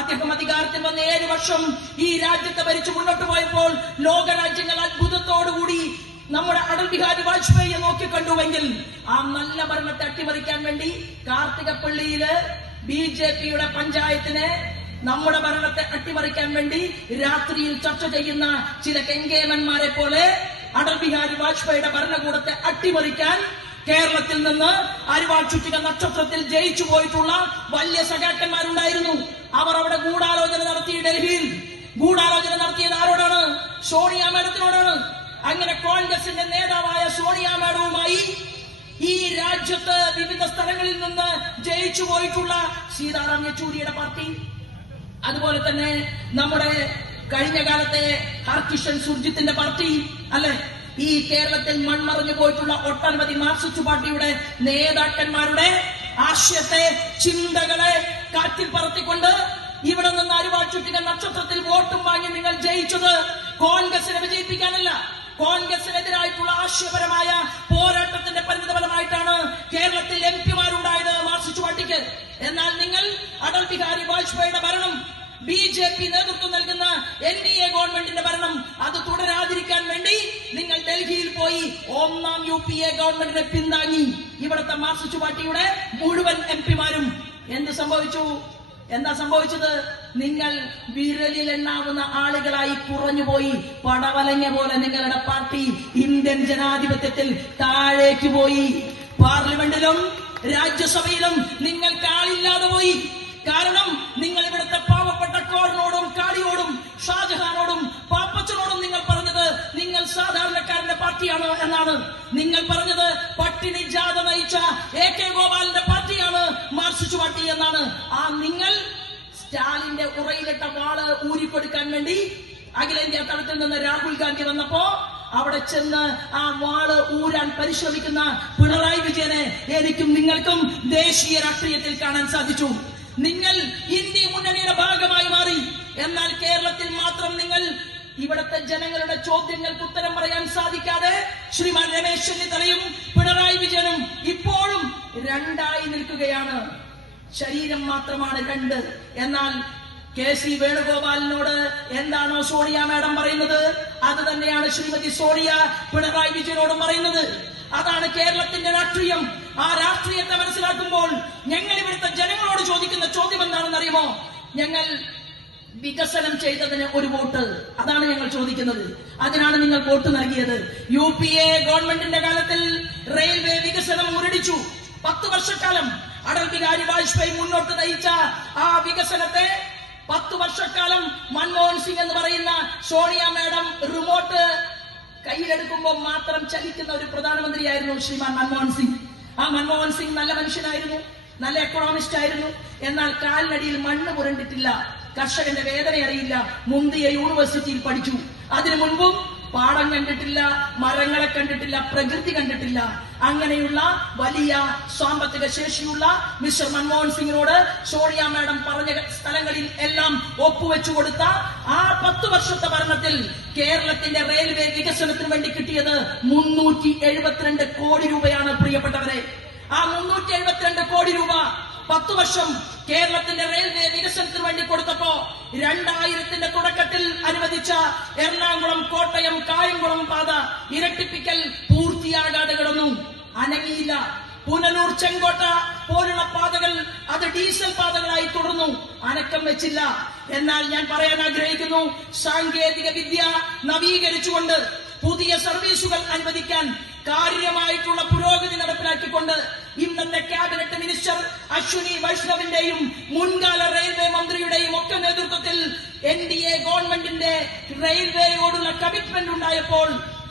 അദ്ദേഹം അധികാരത്തിൽ വന്ന 7 വർഷം ഈ രാജ്യത്തെ ഭരിച്ചു മുന്നോട്ട് പോയപ്പോൾ ലോകരാജ്യങ്ങൾ അത്ഭുതത്തോടുകൂടി നമ്മുടെ അടൽ ബിഹാരി വാജ്പേയിയെ നോക്കിക്കണ്ടുവെങ്കിൽ ആ നല്ല ഭരണത്തെ അട്ടിമറിക്കാൻ വേണ്ടി കാർത്തികപ്പള്ളിയില് BJPയുടെ പഞ്ചായത്തിനെ, നമ്മുടെ ഭരണത്തെ അട്ടിമറിക്കാൻ വേണ്ടി രാത്രിയിൽ ചർച്ച ചെയ്യുന്ന ചില കെങ്കേമന്മാരെ പോലെ അടൽ ബിഹാരി വാജ്പേയിയുടെ ഭരണകൂടത്തെ അട്ടിമറിക്കാൻ കേരളത്തിൽ നിന്ന് അരിവാൾ ചുറ്റിക നക്ഷത്രത്തിൽ ജയിച്ചു പോയിട്ടുള്ള വലിയ സഖാക്കന്മാരുണ്ടായിരുന്നു. അവർ അവിടെ ഗൂഢാലോചന നടത്തി. ഡൽഹിയിൽ ഗൂഢാലോചന നടത്തിയത് ആരോടാണ്? സോണിയ മാഡത്തിനോടാണ്. അങ്ങനെ കോൺഗ്രസിന്റെ നേതാവായ സോണിയ മാഡവുമായി ഈ രാജ്യത്ത് വിവിധ സ്ഥലങ്ങളിൽ നിന്ന് ജയിച്ചു പോയിട്ടുള്ള സീതാറാം യെച്ചൂരിയുടെ പാർട്ടി, അതുപോലെ തന്നെ നമ്മുടെ കഴിഞ്ഞ കാലത്തെ ഹർകിഷൻ സുർജിത്തിന്റെ പാർട്ടി, അല്ലെ, ഈ കേരളത്തിൽ മൺമറഞ്ഞു പോയിട്ടുള്ള ഒട്ടനവധി മാർക്സിസ്റ്റ് പാർട്ടിയുടെ നേതാക്കന്മാരുടെ ആശയത്തെ, ചിന്തകളെ കാറ്റിൽ പറത്തിക്കൊണ്ട് ഇവിടെ നിന്ന് അരിവാൾ ചുറ്റിക നക്ഷത്രത്തിൽ വോട്ടും വാങ്ങി നിങ്ങൾ ജയിച്ചത് കോൺഗ്രസിനെ വിജയിപ്പിക്കാനല്ല, കോൺഗ്രസിനെതിരായിട്ടുള്ള ആശയപരമായ പോരാട്ടത്തിന്റെ പരിണിതഫലമായിട്ടാണ് കേരളത്തിൽ MP-മാരുണ്ടായത് മാർക്സിസ്റ്റ് പാർട്ടിക്ക്. എന്നാൽ നിങ്ങൾ അടൽ ബിഹാരി വാജ്പേയിയുടെ ഭരണം, BJP നേതൃത്വം നൽകുന്ന NDA ഗവൺമെന്റിന്റെ ഭരണം, അത് തുടരാതിരിക്കാൻ വേണ്ടി നിങ്ങൾ ഡൽഹിയിൽ പോയി 1ാം UPA ഗവൺമെന്റിനെ പിന്താങ്ങി. ഇവിടുത്തെ മാർക്സിസ്റ്റ് പാർട്ടിയുടെ മുഴുവൻ MP-മാരും എന്ത് സംഭവിച്ചു? എന്താ സംഭവിച്ചത്? നിങ്ങൾ വിരലിൽ എണ്ണാവുന്ന ആളുകളായി കുറഞ്ഞുപോയി. പടവലങ്ങ പോലെ നിങ്ങളുടെ പാർട്ടി ഇന്ത്യൻ ജനാധിപത്യത്തിൽ താഴേക്ക് പോയി. പാർലമെന്റിലും രാജ്യസഭയിലും നിങ്ങൾക്ക് ആളില്ലാതെ പോയി. കാരണം നിങ്ങൾ ഇവിടുത്തെ പാവപ്പെട്ട കോറിനോടും കാളിയോടും ഷാജഹാനോടും പാപ്പച്ചനോടും നിങ്ങൾ പറഞ്ഞത് നിങ്ങൾ സാധാരണക്കാരന്റെ പാർട്ടിയാണ് എന്നാണ്. നിങ്ങൾ പറഞ്ഞത് പട്ടിണി ജാഥ നയിച്ച AK ഗോപാലിന്റെ പാർട്ടിയാണ് മാർക്സിസ്റ്റ് പാർട്ടി എന്നാണ്. ആ നിങ്ങൾ സ്റ്റാലിന്റെ ഉറയിലിട്ട വാള് ഊരിക്കൊടുക്കാൻ വേണ്ടി അഖിലേന്ത്യാ തലത്തിൽ നിന്ന് രാഹുൽ ഗാന്ധി വന്നപ്പോ അവിടെ ചെന്ന് ആ വാള് ഊരാൻ പരിശ്രമിക്കുന്ന പിണറായി വിജയനെ എനിക്കും നിങ്ങൾക്കും ദേശീയ രാഷ്ട്രീയത്തിൽ കാണാൻ സാധിച്ചു. നിങ്ങൾ ഇന്ത്യ മുന്നണിയുടെ ഭാഗമായി മാറി. എന്നാൽ കേരളത്തിൽ മാത്രം നിങ്ങൾ ഇവിടുത്തെ ജനങ്ങളുടെ ചോദ്യങ്ങൾക്ക് ഉത്തരം പറയാൻ സാധിക്കാതെ ശ്രീമാൻ രമേശ് ചെന്നിത്തലയും പിണറായി വിജയനും ഇപ്പോഴും രണ്ടായി നിൽക്കുകയാണ്. ശരീരം മാത്രമാണ് രണ്ട്. എന്നാൽ KC വേണുഗോപാലിനോട് എന്താണോ സോണിയ മാഡം പറയുന്നത്, അത് തന്നെയാണ് ശ്രീമതി സോണിയ പിണറായി വിജയനോടും പറയുന്നത്. അതാണ് കേരളത്തിന്റെ രാഷ്ട്രീയം. ആ രാഷ്ട്രീയത്തെ മനസ്സിലാക്കുമ്പോൾ ഞങ്ങൾ ഇവിടുത്തെ ജനങ്ങളോട് ചോദിക്കുന്ന ചോദ്യം എന്താണെന്ന് അറിയുമോ? ഞങ്ങൾ വികസനം ചെയ്തതിന് ഒരു വോട്ട്, അതാണ് ഞങ്ങൾ ചോദിക്കുന്നത്. അതിനാണ് നിങ്ങൾ വോട്ട് നൽകിയത്. UPA ഗവൺമെന്റിന്റെ കാലത്തിൽ റെയിൽവേ വികസനം മുരടിച്ചു. 10 വർഷക്കാലം അടൽ ബിഹാരി വാജ്പേയി മുന്നോട്ട് നയിച്ച ആ വികസനത്തെ 10 വർഷക്കാലം മൻമോഹൻ സിംഗ് എന്ന് പറയുന്ന സോണിയ മാഡം റിമോട്ട് കയ്യിലെടുക്കുമ്പോൾ മാത്രം ചലിക്കുന്ന ഒരു പ്രധാനമന്ത്രിയായിരുന്നു ശ്രീമാൻ മൻമോഹൻ സിംഗ്. ആ മൻമോഹൻ സിംഗ് നല്ല മനുഷ്യനായിരുന്നു, നല്ല എക്കണോമിസ്റ്റ് ആയിരുന്നു. എന്നാൽ കാലിനടിയിൽ മണ്ണ് പുരണ്ടിട്ടില്ല, കർഷകന്റെ വേദന അറിയില്ല, മുന്തിയ യൂണിവേഴ്സിറ്റിയിൽ പഠിച്ചു. അതിനു മുൻപും പാടം കണ്ടിട്ടില്ല, മരങ്ങളെ കണ്ടിട്ടില്ല, പ്രകൃതി കണ്ടിട്ടില്ല. അങ്ങനെയുള്ള വലിയ സാമ്പത്തിക ശേഷിയുള്ള മിസ്റ്റർ മൻമോഹൻ സിംഗിനോട് സോണിയ മാഡം പറഞ്ഞ സ്ഥലങ്ങളിൽ എല്ലാം ഒപ്പുവെച്ചു കൊടുത്ത ആ 10 വർഷത്തെ ഭരണത്തിൽ കേരളത്തിന്റെ റെയിൽവേ വികസനത്തിന് വേണ്ടി കിട്ടിയത് 372 കോടി രൂപയാണ്. പ്രിയപ്പെട്ടവരെ, ആ 372 കോടി രൂപ 10 വർഷം കേരളത്തിന്റെ റെയിൽവേ വികസനത്തിന് വേണ്ടി കൊടുത്തപ്പോ 2000ത്തിന്റെ തുടക്കത്തിൽ അനുവദിച്ച എറണാകുളം കോട്ടയം കായംകുളം പാത ഇരട്ടിപ്പിക്കൽ പൂർത്തിയാകാതെ കിടന്നു, അനങ്ങിയില്ല. പുനലൂർ ചെങ്കോട്ട പോലുള്ള ഡീസൽ പാതകളായി തുടർന്നു, അനക്കം വെച്ചില്ല. എന്നാൽ ഞാൻ പറയാൻ ആഗ്രഹിക്കുന്നു, സാങ്കേതിക വിദ്യ നവീകരിച്ചുകൊണ്ട് പുതിയ സർവീസുകൾ അനുവദിക്കാൻ കാര്യമായിട്ടുള്ള പുരോഗതി നടപ്പിലാക്കിക്കൊണ്ട് ഇന്നത്തെ ക്യാബിനറ്റ് മിനിസ്റ്റർ അശ്വിനി വൈഷ്ണവിന്റെയും മുൻകാല റെയിൽവേ മന്ത്രിയുടെയും ഒക്കെ നേതൃത്വത്തിൽ NDA ഗവൺമെന്റിന്റെ റെയിൽവേയോടുള്ള കമ്മിറ്റ്മെന്റ് ഉണ്ടായപ്പോൾ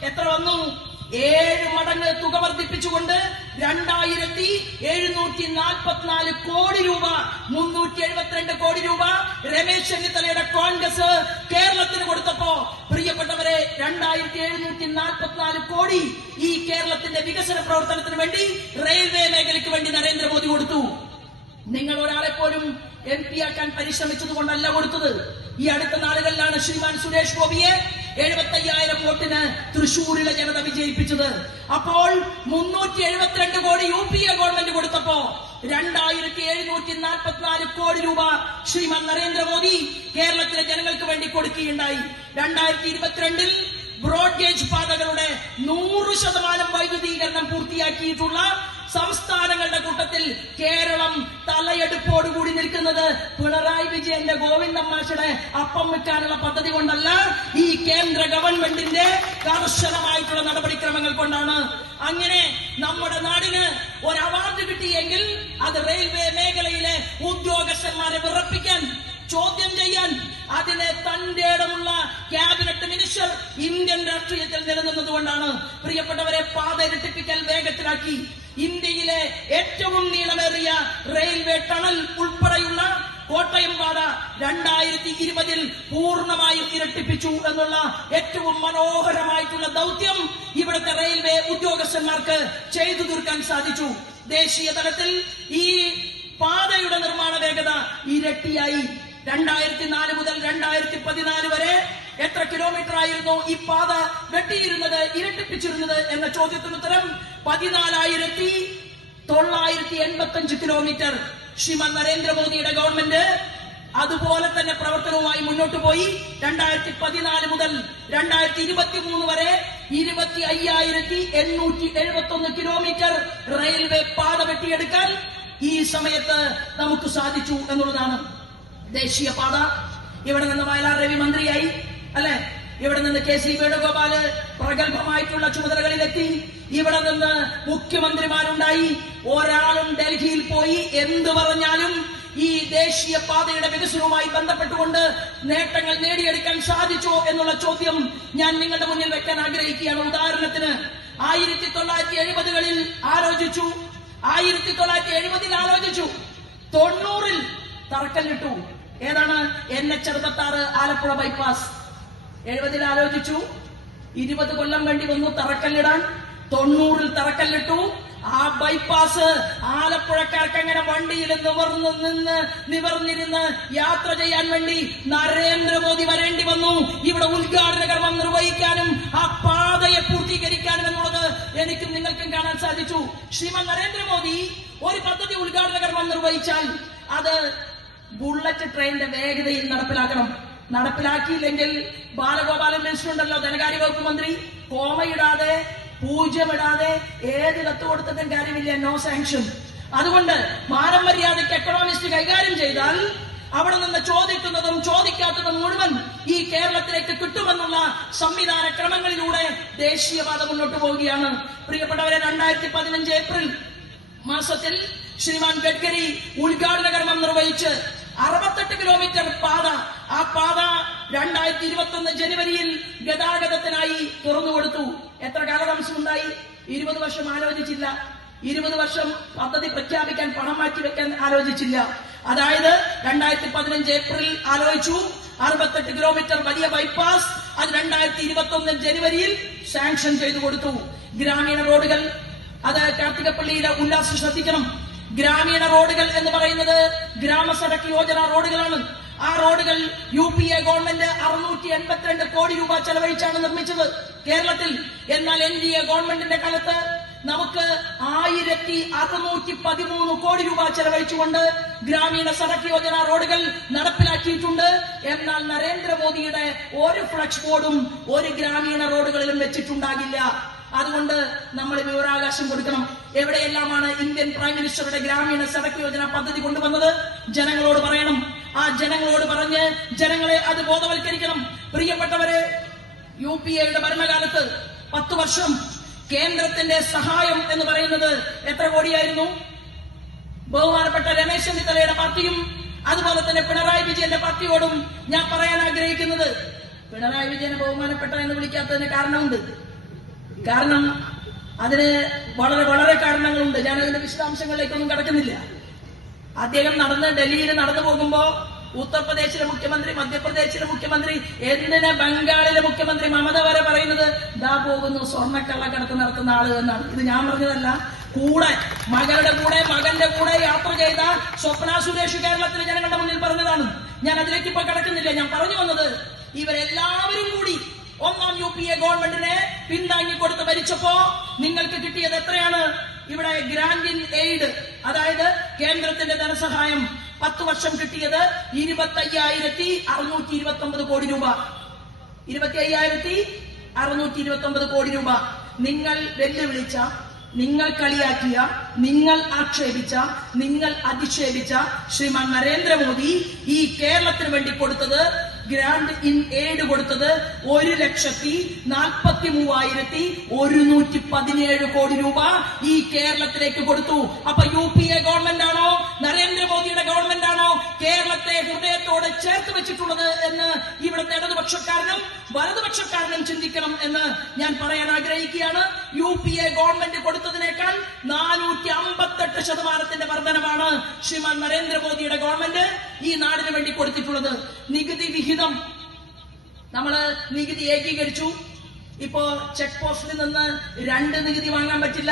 എത്ര വന്നു? 7 മടങ്ങ് തുക വർദ്ധിപ്പിച്ചുകൊണ്ട് 2744 കോടി രൂപ, 372 കോടി രൂപ രമേശ് ചെന്നിത്തലയുടെ കോൺഗ്രസ് കേരളത്തിന് കൊടുത്തപ്പോ, പ്രിയപ്പെട്ടവരെ, 2744 കോടി ഈ കേരളത്തിന്റെ വികസന പ്രവർത്തനത്തിന് വേണ്ടി റെയിൽവേ മേഖലയ്ക്ക് വേണ്ടി നരേന്ദ്രമോദി കൊടുത്തു. നിങ്ങൾ ഒരാളെ പോലും MP ആക്കാൻ പരിശ്രമിച്ചത് കൊണ്ടല്ല കൊടുത്തത്. ഈ അടുത്ത നാളുകളിലാണ് ശ്രീമാൻ സുരേഷ് ഗോപിയെ 75,000 വോട്ടിന് തൃശൂരിലെ ജനത വിജയിപ്പിച്ചത്. അപ്പോൾ 372 കോടി UPA ഗവൺമെന്റ് കൊടുത്തപ്പോ 2744 കോടി രൂപ ശ്രീമാൻ നരേന്ദ്രമോദി കേരളത്തിലെ ജനങ്ങൾക്ക് വേണ്ടി കൊടുക്കുകയുണ്ടായി. 2022 ബ്രോഡ് ഗേജ് പാതകളുടെ 100% വൈദ്യുതീകരണം പൂർത്തിയാക്കിയിട്ടുള്ള സംസ്ഥാനങ്ങളുടെ കൂട്ടത്തിൽ കേരളം തലയെടുപ്പോടുകൂടി നിൽക്കുന്നത് പിണറായി വിജയന്റെ ഗോവിന്ദമാഷയുടെ അപ്പം വെക്കാനുള്ള പദ്ധതി കൊണ്ടല്ല, ഈ കേന്ദ്ര ഗവൺമെന്റിന്റെ കർശനമായിട്ടുള്ള നടപടിക്രമങ്ങൾ കൊണ്ടാണ്. അങ്ങനെ നമ്മുടെ നാടിന് ഒരു അവാർഡ് കിട്ടിയെങ്കിൽ അത് റെയിൽവേ മേഖലയിലെ ഉദ്യോഗസ്ഥന്മാരെ വിറപ്പിക്കാൻ, ചോദ്യം ചെയ്യാൻ, അതിനെ തന്റെ ഇടമുള്ള ക്യാബിനറ്റ് മിനിസ്റ്റർ ഇന്ത്യൻ രാഷ്ട്രീയത്തിൽ നിലനിന്നതുകൊണ്ടാണ്. പ്രിയപ്പെട്ടവരെ, പാത ഇരട്ടിപ്പിക്കൽ വേഗത്തിലാക്കി. ഇന്ത്യയിലെ ഏറ്റവും നീളമേറിയ റെയിൽവേ ടണൽ ഉൾപ്പെടെയുള്ള കോട്ടയം പാത 2020 പൂർണ്ണമായും ഇരട്ടിപ്പിച്ചു എന്നുള്ള ഏറ്റവും മനോഹരമായിട്ടുള്ള ദൗത്യം ഇവിടുത്തെ റെയിൽവേ ഉദ്യോഗസ്ഥന്മാർക്ക് ചെയ്തു തീർക്കാൻ സാധിച്ചു. ദേശീയ തലത്തിൽ ഈ പാതയുടെ നിർമ്മാണ വേഗത ഇരട്ടിയായി. 2004 മുതൽ 2014 വരെ എത്ര കിലോമീറ്റർ ആയിരുന്നു ഈ പാത വെട്ടിയിരുന്നത്, ഇരട്ടിപ്പിച്ചിരുന്നത് എന്ന ചോദ്യത്തിന് ഉത്തരം 14,985 കിലോമീറ്റർ. ശ്രീമാൻ നരേന്ദ്രമോദിയുടെ ഗവൺമെന്റ് അതുപോലെ തന്നെ പ്രവർത്തനവുമായി മുന്നോട്ട് പോയി. 2014 മുതൽ 2023 വരെ 25,871 കിലോമീറ്റർ റെയിൽവേ പാത വെട്ടിയെടുക്കാൻ ഈ സമയത്ത് നമുക്ക് സാധിച്ചു എന്നുള്ളതാണ്. ദേശീയപാത ഇവിടെ നിന്ന് വയലാർ രവി മന്ത്രിയായി, അല്ലെ? ഇവിടെ നിന്ന് KC വേണുഗോപാല് പ്രഗത്ഭമായിട്ടുള്ള ചുമതലകളിലെത്തി. ഇവിടെ നിന്ന് മുഖ്യമന്ത്രിമാരുണ്ടായി. ഒരാളും ഡൽഹിയിൽ പോയി എന്ത് പറഞ്ഞാലും ഈ ദേശീയപാതയുടെ വികസനവുമായി ബന്ധപ്പെട്ടുകൊണ്ട് നേട്ടങ്ങൾ നേടിയെടുക്കാൻ സാധിച്ചോ എന്നുള്ള ചോദ്യം ഞാൻ നിങ്ങളുടെ മുന്നിൽ വെക്കാൻ ആഗ്രഹിക്കുകയാണ്. ഉദാഹരണത്തിന് 1970-കളിൽ ആലോചിച്ചു, 1970-ൽ ആലോചിച്ചു, 90-ൽ തറക്കല്ലിട്ടു. ഏതാണ്? NH-66 Alappuzha bypass. 70-ൽ ആലോചിച്ചു, 20 കൊല്ലം വേണ്ടി വന്നു തറക്കല്ലിടാൻ. 90-ൽ തറക്കല്ലിട്ടു. ആ ബൈപ്പാസ് ആലപ്പുഴക്കാർക്ക് അങ്ങനെ വണ്ടിയിൽ നിവർന്നിരുന്ന് യാത്ര ചെയ്യാൻ വേണ്ടി നരേന്ദ്രമോദി വരേണ്ടി വന്നു. ഇവിടെ ഉദ്ഘാടന കർമ്മം നിർവഹിക്കാനും ആ പാതയെ പൂർത്തീകരിക്കാനും എന്നുള്ളത് എനിക്കും നിങ്ങൾക്കും കാണാൻ സാധിച്ചു. ശ്രീമാൻ നരേന്ദ്രമോദി ഒരു പദ്ധതി ഉദ്ഘാടന കർമ്മം നിർവഹിച്ചാൽ അത് ബുള്ളറ്റ് ട്രെയിനിന്റെ വേഗതയിൽ നടപ്പിലാക്കണം. നടപ്പിലാക്കിയില്ലെങ്കിൽ ബാലഗോപാലൻ മിനിസ്റ്റർ ഉണ്ടല്ലോ, ധനകാര്യ വകുപ്പ് മന്ത്രി, കോമയിടാതെ, പൂജ്യമിടാതെ ഏത് കത്ത് കൊടുത്തിട്ടും കാര്യമില്ല, നോ സാങ്ഷൻ. അതുകൊണ്ട് മാനം മര്യാദയ്ക്ക് എക്കണോമിസ്റ്റ് കൈകാര്യം ചെയ്താൽ അവിടെ നിന്ന് ചോദിക്കുന്നതും ചോദിക്കാത്തതും മുഴുവൻ ഈ കേരളത്തിലേക്ക് കിട്ടുമെന്നുള്ള സംവിധാന ക്രമങ്ങളിലൂടെ ദേശീയപാത മുന്നോട്ട് പോവുകയാണ്. പ്രിയപ്പെട്ടവരെ, 2015 ഏപ്രിൽ മാസത്തിൽ ശ്രീമാൻ ഗഡ്കരി ഉദ്ഘാടന കർമ്മം നിർവഹിച്ച് 68 കിലോമീറ്റർ പാത, ആ പാത 2021 ജനുവരിയിൽ ഗതാഗതത്തിനായി തുറന്നുകൊടുത്തു. എത്ര കാലതാമസമുണ്ടായി? 20 വർഷം ആലോചിച്ചില്ല. 20 വർഷം പദ്ധതി പ്രഖ്യാപിക്കാൻ, പണം മാറ്റിവെക്കാൻ ആലോചിച്ചില്ല. അതായത് 2015 ഏപ്രിൽ ആലോചിച്ചു, 68 കിലോമീറ്റർ വലിയ ബൈപ്പാസ്, അത് 2021 ജനുവരിയിൽ സാങ്ഷൻ ചെയ്തു കൊടുത്തു. ഗ്രാമീണ റോഡുകൾ, അത് കാർത്തികപ്പള്ളിയിലെ ഉല്ലാസ് ശ്രദ്ധിക്കണം. ഗ്രാമീണ റോഡുകൾ എന്ന് പറയുന്നത് ഗ്രാമസഡക് യോജന റോഡുകളാണ്. ആ റോഡുകൾ UPA ഗവൺമെന്റ് 682 കോടി രൂപ ചെലവഴിച്ചാണ് നിർമ്മിച്ചത് കേരളത്തിൽ. എന്നാൽ NDA ഗവൺമെന്റിന്റെ കാലത്ത് നമുക്ക് 1613 കോടി രൂപ ചെലവഴിച്ചുകൊണ്ട് ഗ്രാമീണ സഡക് യോജന റോഡുകൾ നടപ്പിലാക്കിയിട്ടുണ്ട്. എന്നാൽ നരേന്ദ്രമോദിയുടെ ഒരു ഫ്ലക്സ് ബോർഡും ഒരു ഗ്രാമീണ റോഡുകളിലും വെച്ചിട്ടുണ്ടാകില്ല. അതുകൊണ്ട് നമ്മൾ വിവരാവകാശം കൊടുക്കണം. എവിടെയെല്ലാമാണ് ഇന്ത്യൻ പ്രൈം മിനിസ്റ്ററുടെ ഗ്രാമീണ സഡക് യോജന പദ്ധതി കൊണ്ടുവന്നത് ജനങ്ങളോട് പറയണം. ആ ജനങ്ങളോട് പറഞ്ഞ് ജനങ്ങളെ അത് ബോധവൽക്കരിക്കണം. പ്രിയപ്പെട്ടവരെ, UPA-യുടെ ഭരണകാലത്ത് 10 വർഷം കേന്ദ്രത്തിന്റെ സഹായം എന്ന് പറയുന്നത് എത്ര കോടിയായിരുന്നു? ബഹുമാനപ്പെട്ട രമേശ് ചെന്നിത്തലയുടെ പാർട്ടിയും അതുപോലെ തന്നെ പിണറായി വിജയന്റെ പാർട്ടിയോടും ഞാൻ പറയാൻ ആഗ്രഹിക്കുന്നത്, പിണറായി വിജയനെ ബഹുമാനപ്പെട്ട എന്ന് വിളിക്കാത്തതിന് കാരണമുണ്ട്. കാരണം അതിന് വളരെ വളരെ കാരണങ്ങളുണ്ട്. ഞാൻ അതിന്റെ വിശദാംശങ്ങളിലേക്കൊന്നും കടക്കുന്നില്ല. അദ്ദേഹം ഡൽഹിയിൽ നടന്നു പോകുമ്പോ ഉത്തർപ്രദേശിലെ മുഖ്യമന്ത്രി, മധ്യപ്രദേശിലെ മുഖ്യമന്ത്രി, എന്തിന് ബംഗാളിലെ മുഖ്യമന്ത്രി മമത വരെ പറയുന്നത് ദാ പോകുന്നു സ്വർണ്ണക്കള്ളക്കടത്ത് നടത്തുന്ന ആള് എന്നാണ്. ഇത് ഞാൻ പറഞ്ഞതല്ല. കൂടെ മകളുടെ കൂടെ മകന്റെ കൂടെ യാത്ര ചെയ്ത സ്വപ്ന സുരേഷ് കേരളത്തിലെ ജനങ്ങളുടെ മുന്നിൽ പറഞ്ഞതാണ്. ഞാൻ അതിലേക്ക് ഇപ്പൊ കടക്കുന്നില്ല. ഞാൻ പറഞ്ഞു വന്നത്, ഇവരെല്ലാവരും കൂടി ഒന്നാം UPA ഗവൺമെന്റിനെ പിന്താങ്ങിക്കൊടുത്ത് ഭരിച്ചപ്പോ നിങ്ങൾക്ക് കിട്ടിയത് എത്രയാണ്? ഇവിടെ ഗ്രാന്റ് ഇൻ എയ്ഡ്, അതായത് കേന്ദ്രത്തിന്റെ ധനസഹായം 10 വർഷം കിട്ടിയത് 25,629 കോടി രൂപ. 25,629 കോടി രൂപ. നിങ്ങൾ വെല്ലുവിളിച്ച, നിങ്ങൾ കളിയാക്കിയ, നിങ്ങൾ ആക്ഷേപിച്ച, നിങ്ങൾ അധിക്ഷേപിച്ച ശ്രീമാൻ നരേന്ദ്രമോദി ഈ കേരളത്തിന് വേണ്ടി കൊടുത്തത്, ഗ്രാന്റ് ഇൻ എയ്ഡ് കൊടുത്തത് 1,43,117 കോടി രൂപ ഈ കേരളത്തിലേക്ക് കൊടുത്തു. അപ്പൊ UPA ഗവൺമെന്റ് ആണോ, നരേന്ദ്രമോദിയുടെ ഗവൺമെന്റ് ആണോ കേരളത്തെ ഹൃദയത്തോട് ചേർത്ത് വെച്ചിട്ടുള്ളത് എന്ന് ഇവിടുത്തെ ഇടതുപക്ഷക്കാരനും വലതുപക്ഷക്കാരനും ചിന്തിക്കണം എന്ന് ഞാൻ പറയാൻ ആഗ്രഹിക്കുകയാണ്. UPA ഗവൺമെന്റ് കൊടുത്തതിനേക്കാൾ 458% വർധനമാണ് ശ്രീമാൻ നരേന്ദ്രമോദിയുടെ ഗവൺമെന്റ് ഈ നാടിന് വേണ്ടി കൊടുത്തിട്ടുള്ളത്. നികുതി വിഹിതം നമ്മള് നികുതി ഏകീകരിച്ചു. ഇപ്പോ ചെക്ക് പോസ്റ്റിൽ നിന്ന് 2 നികുതി വാങ്ങാൻ പറ്റില്ല.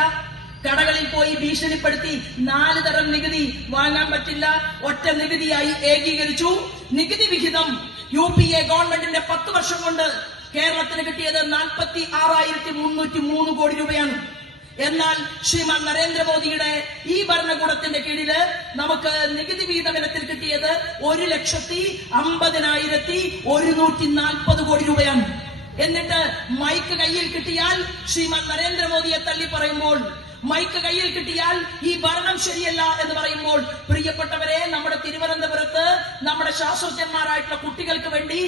കടകളിൽ പോയി ഭീഷണിപ്പെടുത്തി 4 തരം നികുതി വാങ്ങാൻ പറ്റില്ല. ഒറ്റ നികുതിയായി ഏകീകരിച്ചു. നികുതി വിഹിതം UPA ഗവൺമെന്റിന്റെ 10 വർഷം കൊണ്ട് കേരളത്തിന് കിട്ടിയത് 46,303 കോടി രൂപയാണ്. എന്നാൽ ശ്രീമാൻ നരേന്ദ്രമോദിയുടെ ഈ ഭരണകൂടത്തിന്റെ കീഴില് നമുക്ക് നികുതി വിഹിതം ഇനത്തിൽ കിട്ടിയത് 1,50,140 കോടി രൂപയാണ്. എന്നിട്ട് മൈക്ക് കയ്യിൽ കിട്ടിയാൽ ശ്രീമാൻ നരേന്ദ്രമോദിയെ തള്ളി പറയുമ്പോൾ, മൈക്ക് കയ്യിൽ കിട്ടിയാൽ ഈ ഭരണം ശരിയല്ല എന്ന് പറയുമ്പോൾ, പ്രിയപ്പെട്ടവരെ, നമ്മുടെ തിരുവനന്തപുരത്ത് നമ്മുടെ ശാസ്ത്രജ്ഞന്മാരായിട്ടുള്ള കുട്ടികൾക്ക് വേണ്ടി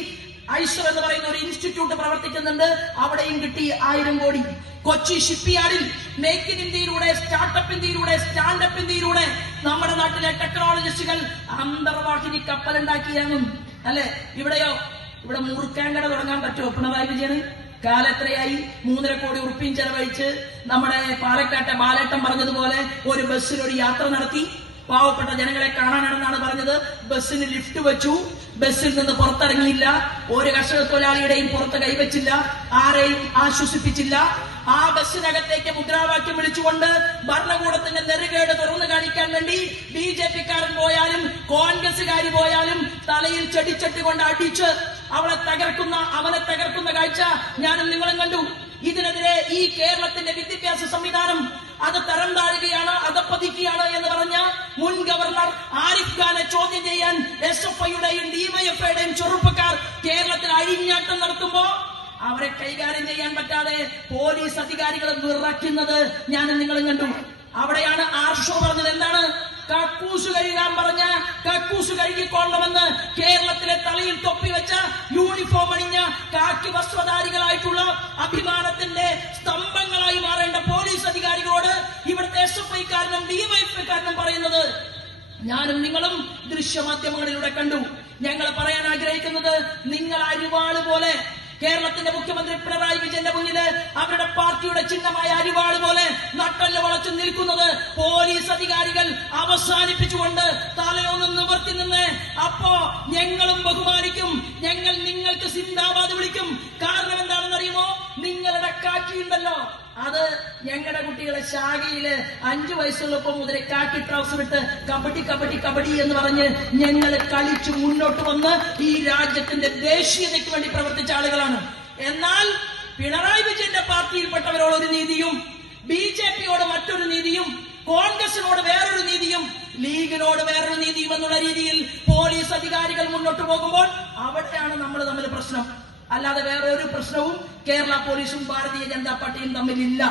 ഐസർ എന്ന് പറയുന്ന ഒരു ഇൻസ്റ്റിറ്റ്യൂട്ട് പ്രവർത്തിക്കുന്നുണ്ട്. അവിടെയും കിട്ടി 1000 കോടി. കൊച്ചി ഷിപ്പ്യാർഡിൽ മേക്ക് ഇൻ ഇന്ത്യയിലൂടെ, സ്റ്റാർട്ടപ്പ് ഇന്ത്യയിലൂടെ, സ്റ്റാൻഡപ്പ് ഇന്ത്യയിലൂടെ നമ്മുടെ നാട്ടിലെ ടെക്നോളജിസ്റ്റുകൾ അന്തർവാഹിനി കപ്പലുണ്ടാക്കിയാലും അല്ലെ? ഇവിടെ മുറുക്കാൻ കട തുടങ്ങാൻ പറ്റുമോ പിണറായി വിജയന്? കാലെത്രയായി? 3.5 കോടി ഉറുപ്പിയും ചെലവഴിച്ച് നമ്മുടെ പാലക്കാട്ടെ ബാലേട്ടൻ പറഞ്ഞതുപോലെ ഒരു ബസ്സിൽ ഒരു യാത്ര നടത്തി. പാവപ്പെട്ട ജനങ്ങളെ കാണാനാണെന്നാണ് പറഞ്ഞത്. ബസ്സിന് ലിഫ്റ്റ് വെച്ചു. ബസ്സിൽ നിന്ന് പുറത്തിറങ്ങിയില്ല. ഒരു കർഷക തൊഴിലാളിയുടെയും പുറത്ത് കൈവച്ചില്ല. ആരെയും ആശ്വസിപ്പിച്ചില്ല. ആ ബസ്സിനകത്തേക്ക് മുദ്രാവാക്യം വിളിച്ചുകൊണ്ട് ഭരണകൂടത്തിന്റെ നെറുകേട് തുറന്നു കാണിക്കാൻ വേണ്ടി BJP-ക്കാരൻ പോയാലും കോൺഗ്രസുകാരി പോയാലും തലയിൽ ചെടിച്ചട്ടി കൊണ്ട് അടിച്ച് അവനെ തകർക്കുന്ന കാഴ്ച ഞാനും നിങ്ങളും കണ്ടു. ഇതിനെതിരെ ഈ കേരളത്തിന്റെ വിദ്യാഭ്യാസ സംവിധാനം അത് തരം താഴുകയാണ്, അധപ്പതിക്കുകയാണ് എന്ന് പറഞ്ഞ മുൻ ഗവർണർ ആരിഫ് ഖാനെ ചോദ്യം ചെയ്യാൻ SFI-യുടെയും DYFI-യുടെയും ചെറുപ്പക്കാർ കേരളത്തിൽ അഴിഞ്ഞാട്ടം നടത്തുമ്പോ അവരെ കൈകാര്യം ചെയ്യാൻ പറ്റാതെ പോലീസ് അധികാരികൾ വിറയ്ക്കുന്നത് ഞാനും നിങ്ങളും കണ്ടു. അവിടെയാണ് ആർഷോ പറഞ്ഞത്. എന്താണ്? കക്കൂസ് കഴുകാൻ പറഞ്ഞ കക്കൂസ് കഴുകിക്കൊള്ളണമെന്ന് കേരളത്തിലെ തലയിൽ തൊപ്പിവെച്ച യൂണിഫോം അണിഞ്ഞ കാക്കി വസ്ത്രധാരികളായിട്ടുള്ള അഭിമാനത്തിന്റെ സ്തംഭങ്ങളായി മാറേണ്ട പോലീസ് അധികാരികളോട് ഇവിടുത്തെ SFI-ക്കാരനും DYFI-ക്കാരനും പറയുന്നത് ഞാനും നിങ്ങളും ദൃശ്യമാധ്യമങ്ങളിലൂടെ കണ്ടു. ഞങ്ങൾ പറയാൻ ആഗ്രഹിക്കുന്നത്, നിങ്ങൾ അരിവാള് പോലെ കേരളത്തിന്റെ മുഖ്യമന്ത്രി പിണറായി വിജയന്റെ മുന്നില് അവരുടെ പാർട്ടിയുടെ ചിഹ്നമായ അരിവാള് പോലെ നട്ടല് വളച്ചു നിൽക്കുന്നത് പോലീസ് അധികാരികൾ അവസാനിപ്പിച്ചുകൊണ്ട് തലയൊന്ന് നിവർത്തി നിന്ന് അപ്പോ ഞങ്ങളും ബഹുമാനിക്കും, ഞങ്ങൾ നിങ്ങൾക്ക് സിന്ദാബാദ് വിളിക്കും. കാരണം എന്താണെന്ന് അറിയുമോ? നിങ്ങളുടെ കാക്കിയുണ്ടല്ലോ, അത് ഞങ്ങളുടെ കുട്ടികളെ ശാഖയില് 5 വയസ്സുള്ളപ്പോ മുതൽ കാക്കി ട്രൗസർ ഇട്ട് കബഡി കബഡി കബഡി എന്ന് പറഞ്ഞ് ഞങ്ങൾ കളിച്ചു മുന്നോട്ട് വന്ന് ഈ രാജ്യത്തിന്റെ ദേശീയതയ്ക്ക് വേണ്ടി പ്രവർത്തിച്ച ആളുകളാണ്. എന്നാൽ പിണറായി വിജയന്റെ പാർട്ടിയിൽപ്പെട്ടവരോട് ഒരു നീതിയും, BJP-യോട് മറ്റൊരു നീതിയും, കോൺഗ്രസിനോട് വേറൊരു നീതിയും, ലീഗിനോട് വേറൊരു നീതിയും എന്നുള്ള രീതിയിൽ പോലീസ് അധികാരികൾ മുന്നോട്ട് പോകുമ്പോൾ അവിടെയാണ് നമ്മൾ തമ്മിൽ പ്രശ്നം. അല്ലാതെ വേറെ ഒരു പ്രശ്നവും കേരള പോലീസും ഭാരതീയ ജനതാ പാർട്ടിയും തമ്മിലില്ല.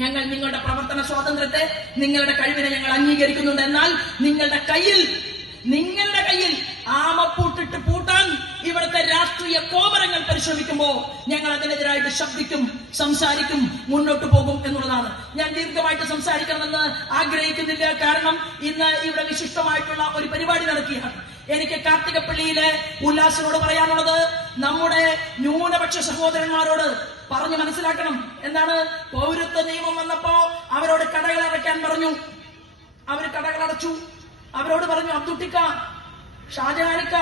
ഞങ്ങൾ നിങ്ങളുടെ പ്രവർത്തന സ്വാതന്ത്ര്യത്തെ, നിങ്ങളുടെ കഴിവിനെ ഞങ്ങൾ അംഗീകരിക്കുന്നുണ്ട്. എന്നാൽ നിങ്ങളുടെ കയ്യിൽ ആമപ്പൂട്ടിട്ട് പൂട്ടാൻ ഇവിടുത്തെ രാഷ്ട്രീയ കോമരങ്ങൾ പരിശ്രമിക്കുമ്പോൾ ഞങ്ങൾ അതിനെതിരായിട്ട് ശബ്ദിക്കും, സംസാരിക്കും, മുന്നോട്ട് പോകും എന്നുള്ളതാണ്. ഞാൻ ദീർഘമായിട്ട് സംസാരിക്കണമെന്ന് ആഗ്രഹിക്കുന്നില്ല. കാരണം ഇന്ന് ഇവിടെ വിശിഷ്ടമായിട്ടുള്ള ഒരു പരിപാടി നടക്കുകയാണ്. എനിക്ക് കാർത്തികപ്പള്ളിയിലെ ഉല്ലാസിനോട് പറയാനുള്ളത്, നമ്മുടെ ന്യൂനപക്ഷ സഹോദരന്മാരോട് പറഞ്ഞു മനസ്സിലാക്കണം. എന്താണ്? പൗരത്വ നിയമം വന്നപ്പോ അവരോട് കടകൾ അടയ്ക്കാൻ പറഞ്ഞു. അവർ കടകൾ അടച്ചു. അവരോട് പറഞ്ഞു, അബ്ദുട്ടിക്ക, ഷാജഹാനിക്ക,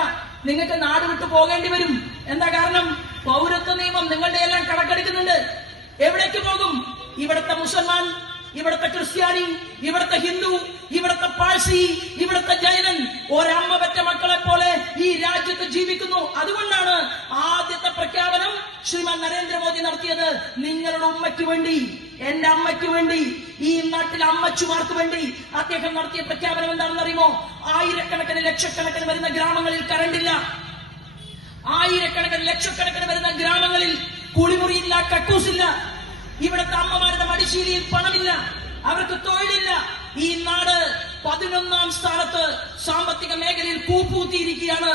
നിങ്ങൾക്ക് നാട് വിട്ടു പോകേണ്ടി വരും. എന്താ കാരണം? പൗരത്വ നിയമം നിങ്ങളുടെ എല്ലാം കണക്കെടുക്കുന്നുണ്ട്. എവിടേക്ക് പോകും? ഇവിടുത്തെ മുസൽമാൻ, ഇവിടുത്തെ ക്രിസ്ത്യാനി, ഇവിടുത്തെ ഹിന്ദു, ഇവിടുത്തെ പാഴ്സി, ഇവിടുത്തെ ജൈനൻ ഒരമ്മ പെറ്റ മക്കളെ പോലെ ഈ രാജ്യത്ത് ജീവിക്കുന്നു. അതുകൊണ്ടാണ് ആദ്യത്തെ പ്രഖ്യാപനം ശ്രീമാൻ നരേന്ദ്രമോദി നടത്തിയത്. നിങ്ങളുടെ ഉമ്മയ്ക്ക് വേണ്ടി, എന്റെ അമ്മയ്ക്ക് വേണ്ടി, ഈ നാട്ടിലെ അമ്മച്ചുമാർക്ക് വേണ്ടി അദ്ദേഹം നടത്തിയ പ്രഖ്യാപനം എന്താണെന്ന് അറിയുമോ? ആയിരക്കണക്കിന് ലക്ഷക്കണക്കിന് വരുന്ന ഗ്രാമങ്ങളിൽ കറണ്ടില്ല. ആയിരക്കണക്കിന് ലക്ഷക്കണക്കിന് വരുന്ന ഗ്രാമങ്ങളിൽ കുളിമുറിയില്ല, കക്കൂസില്ല. ഇവിടുത്തെ അമ്മമാരുടെ മടിശീലിയിൽ പണമില്ല, അവർക്ക് തൊഴിലില്ല. ഈ നാട് 11ാം സ്ഥാനത്ത് സാമ്പത്തിക മേഖലയിൽ കൂപ്പൂത്തിയിരിക്കുകയാണ്.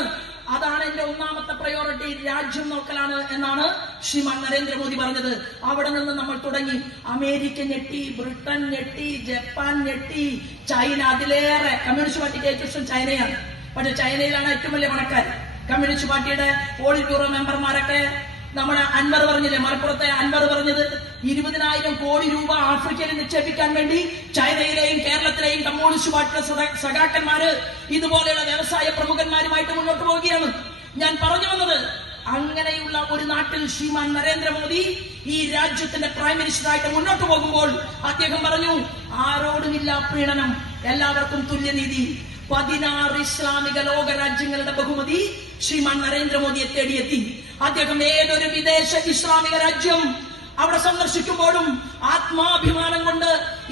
അതാണ് എന്റെ ഒന്നാമത്തെ പ്രയോറിറ്റി, രാജ്യം നോക്കലാണ് എന്നാണ് ശ്രീമാൻ നരേന്ദ്രമോദി പറഞ്ഞത്. അവിടെ നിന്ന് നമ്മൾ തുടങ്ങി. അമേരിക്ക ഞെട്ടി, ബ്രിട്ടൻ ഞെട്ടി, ജപ്പാൻ ഞെട്ടി, ചൈന അതിലേറെ. കമ്മ്യൂണിസ്റ്റ് പാർട്ടിക്ക് ഏറ്റവും ഇഷ്ടം ചൈനയാണ്. പക്ഷെ ചൈനയിലാണ് ഏറ്റവും വലിയ പണക്കാർ. കമ്മ്യൂണിസ്റ്റ് പാർട്ടിയുടെ പോളിറ്റ് ബ്യൂറോ മെമ്പർമാരൊക്കെ, നമ്മുടെ അൻവർ പറഞ്ഞില്ലേ, മലപ്പുറത്തെ അൻവർ പറഞ്ഞത് 20,000 കോടി രൂപ ആഫ്രിക്കയിൽ നിക്ഷേപിക്കാൻ വേണ്ടി ചൈനയിലെയും കേരളത്തിലെയും കമ്മ്യൂണിസ്റ്റ് പാർട്ടിയുടെ സഖാക്കന്മാര് ഇതുപോലെയുള്ള വ്യവസായ പ്രമുഖന്മാരുമായിട്ട് മുന്നോട്ട് പോവുകയാണ്. ഞാൻ പറഞ്ഞു വന്നത്, അങ്ങനെയുള്ള ഒരു നാട്ടിൽ ശ്രീമാൻ നരേന്ദ്രമോദി ഈ രാജ്യത്തിന്റെ പ്രൈം മിനിസ്റ്ററായിട്ട് മുന്നോട്ട് പോകുമ്പോൾ അദ്ദേഹം പറഞ്ഞു, ആരോടുമില്ല പ്രീണനം, എല്ലാവർക്കും തുല്യനീതി. 16 ഇസ്ലാമിക ലോക രാജ്യങ്ങളുടെ ബഹുമതി ശ്രീമാൻ നരേന്ദ്രമോദിയെ തേടിയെത്തി. അദ്ദേഹം ഏതൊരു വിദേശ ഇസ്ലാമിക രാജ്യം അവിടെ സന്ദർശിക്കുമ്പോഴും ആത്മാഭിമാനം കൊണ്ട്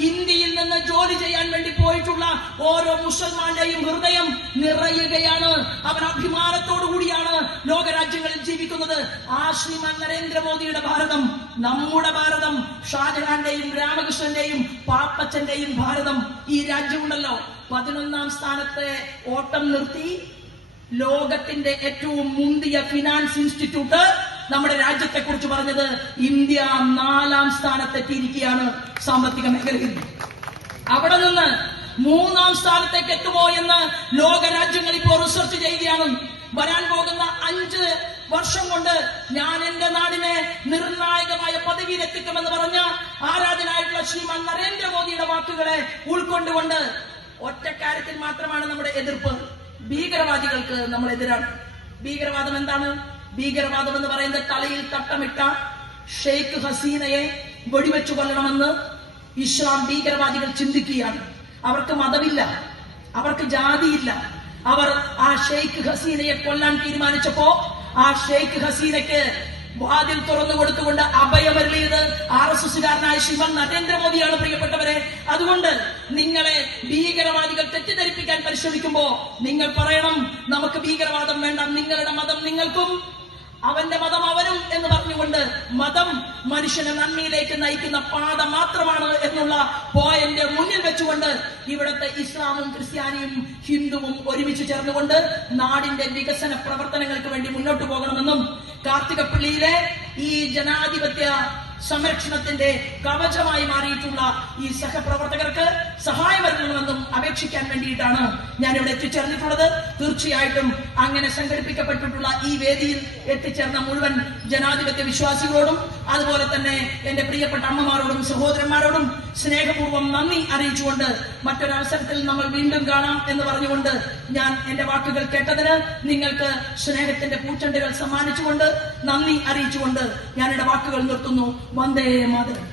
ഇന്ത്യയിൽ നിന്ന് ജോലി ചെയ്യാൻ വേണ്ടി പോയിട്ടുള്ള ഓരോ മുസൽമാന്റെയും ഹൃദയം നിറയുകയാണ്. അവൻ അഭിമാനത്തോടുകൂടിയാണ് ലോകരാജ്യങ്ങളിൽ ജീവിക്കുന്നത്. ആ ശ്രീമാൻ നരേന്ദ്രമോദിയുടെ ഭാരതം, നമ്മുടെ ഭാരതം, ഷാജഹാന്റെയും രാമകൃഷ്ണന്റെയും പാപ്പച്ചന്റെയും ഭാരതം, ഈ രാജ്യമുണ്ടല്ലോ, 11ാം സ്ഥാനത്തെ ഓട്ടം നിർത്തി ലോകത്തിന്റെ ഏറ്റവും മുന്തിയ ഫിനാൻസ് ഇൻസ്റ്റിറ്റ്യൂട്ട് നമ്മുടെ രാജ്യത്തെ കുറിച്ച് പറഞ്ഞത് ഇന്ത്യ 4ാം സ്ഥാനത്തെത്തിയിരിക്കുകയാണ് സാമ്പത്തിക മേഖലയിൽ. അവിടെ നിന്ന് 3ാം സ്ഥാനത്തേക്ക് എത്തുമോ എന്ന് ലോകരാജ്യങ്ങൾ ഇപ്പോൾ റിസർച്ച് ചെയ്യുകയാണ്. വരാൻ പോകുന്ന 5 വർഷം കൊണ്ട് ഞാൻ എന്റെ നാടിനെ നിർണായകമായ പദവിയിലെത്തിക്കുമെന്ന് പറഞ്ഞ ആരാധനായിട്ടുള്ള ശ്രീമാൻ നരേന്ദ്രമോദിയുടെ വാക്കുകളെ ഉൾക്കൊണ്ടുകൊണ്ട് ഒറ്റ കാര്യത്തിൽ മാത്രമാണ് നമ്മുടെ എതിർപ്പ്. ഭീകരവാദികൾക്ക് നമ്മൾ എതിരാണ്. ഭീകരവാദം എന്താണ്? ഭീകരവാദം എന്ന് പറയുന്നത് തലയിൽ തട്ടമിട്ട ഷെയ്ഖ് ഹസീനയെ വെടിവെച്ചു കൊല്ലണമെന്ന് ഇസ്ലാം ഭീകരവാദികൾ ചിന്തിക്കുകയാണ്. അവർക്ക് മതമില്ല, അവർക്ക് ജാതിയില്ല. അവർ ആ ഷെയ്ഖ് ഹസീനയെ കൊല്ലാൻ തീരുമാനിച്ചപ്പോ ആ ഷെയ്ഖ് ഹസീനയ്ക്ക് വാതിൽ തുറന്നു കൊടുത്തുകൊണ്ട് അഭയമരുളിയത് RSSകാരനായ ശ്രീമാൻ നരേന്ദ്രമോദിയാണ്. പ്രിയപ്പെട്ടവരെ, അതുകൊണ്ട് നിങ്ങളെ ഭീകരവാദികൾ തെറ്റിദ്ധരിപ്പിക്കാൻ പരിശ്രമിക്കുമ്പോ നിങ്ങൾ പറയണം, നമുക്ക് ഭീകരവാദം വേണ്ട, നിങ്ങളുടെ മതം നിങ്ങൾക്കും അവന്റെ മതം അവനും എന്ന് പറഞ്ഞുകൊണ്ട് മതം മനുഷ്യനെ നന്മയിലേക്ക് നയിക്കുന്ന പാത മാത്രമാണ് എന്നുള്ള പോയിന്റ് മുന്നിൽ വെച്ചുകൊണ്ട് ഇവിടുത്തെ ഇസ്ലാമും ക്രിസ്ത്യാനിയും ഹിന്ദുവും ഒരുമിച്ച് ചേർന്നുകൊണ്ട് നാടിന്റെ വികസന പ്രവർത്തനങ്ങൾക്ക് വേണ്ടി മുന്നോട്ട് പോകണമെന്നും കാർത്തികപ്പള്ളിയിലെ ഈ ജനാധിപത്യ സംരക്ഷണത്തിന്റെ കവചമായി മാറിയിട്ടുള്ള ഈ സഹപ്രവർത്തകർക്ക് സഹായമരുണമെന്നും അപേക്ഷിക്കാൻ വേണ്ടിയിട്ടാണ് ഞാനിവിടെ എത്തിച്ചേർന്നിട്ടുള്ളത്. തീർച്ചയായിട്ടും അങ്ങനെ സംഘടിപ്പിക്കപ്പെട്ടിട്ടുള്ള ഈ വേദിയിൽ എത്തിച്ചേർന്ന മുഴുവൻ ജനാധിപത്യ വിശ്വാസികളോടും അതുപോലെ തന്നെ എന്റെ പ്രിയപ്പെട്ട അമ്മമാരോടും സഹോദരന്മാരോടും സ്നേഹപൂർവ്വം നന്ദി അറിയിച്ചുകൊണ്ട് മറ്റൊരവസരത്തിൽ നമ്മൾ വീണ്ടും കാണാം എന്ന് പറഞ്ഞുകൊണ്ട് ഞാൻ എന്റെ വാക്കുകൾ കേട്ടതിന് നിങ്ങൾക്ക് സ്നേഹത്തിന്റെ പൂച്ചെണ്ടുകൾ സമ്മാനിച്ചുകൊണ്ട് നന്ദി അറിയിച്ചുകൊണ്ട് ഞാൻ എന്റെ വാക്കുകൾ നിർത്തുന്നു. വന്ദേ മാതരം.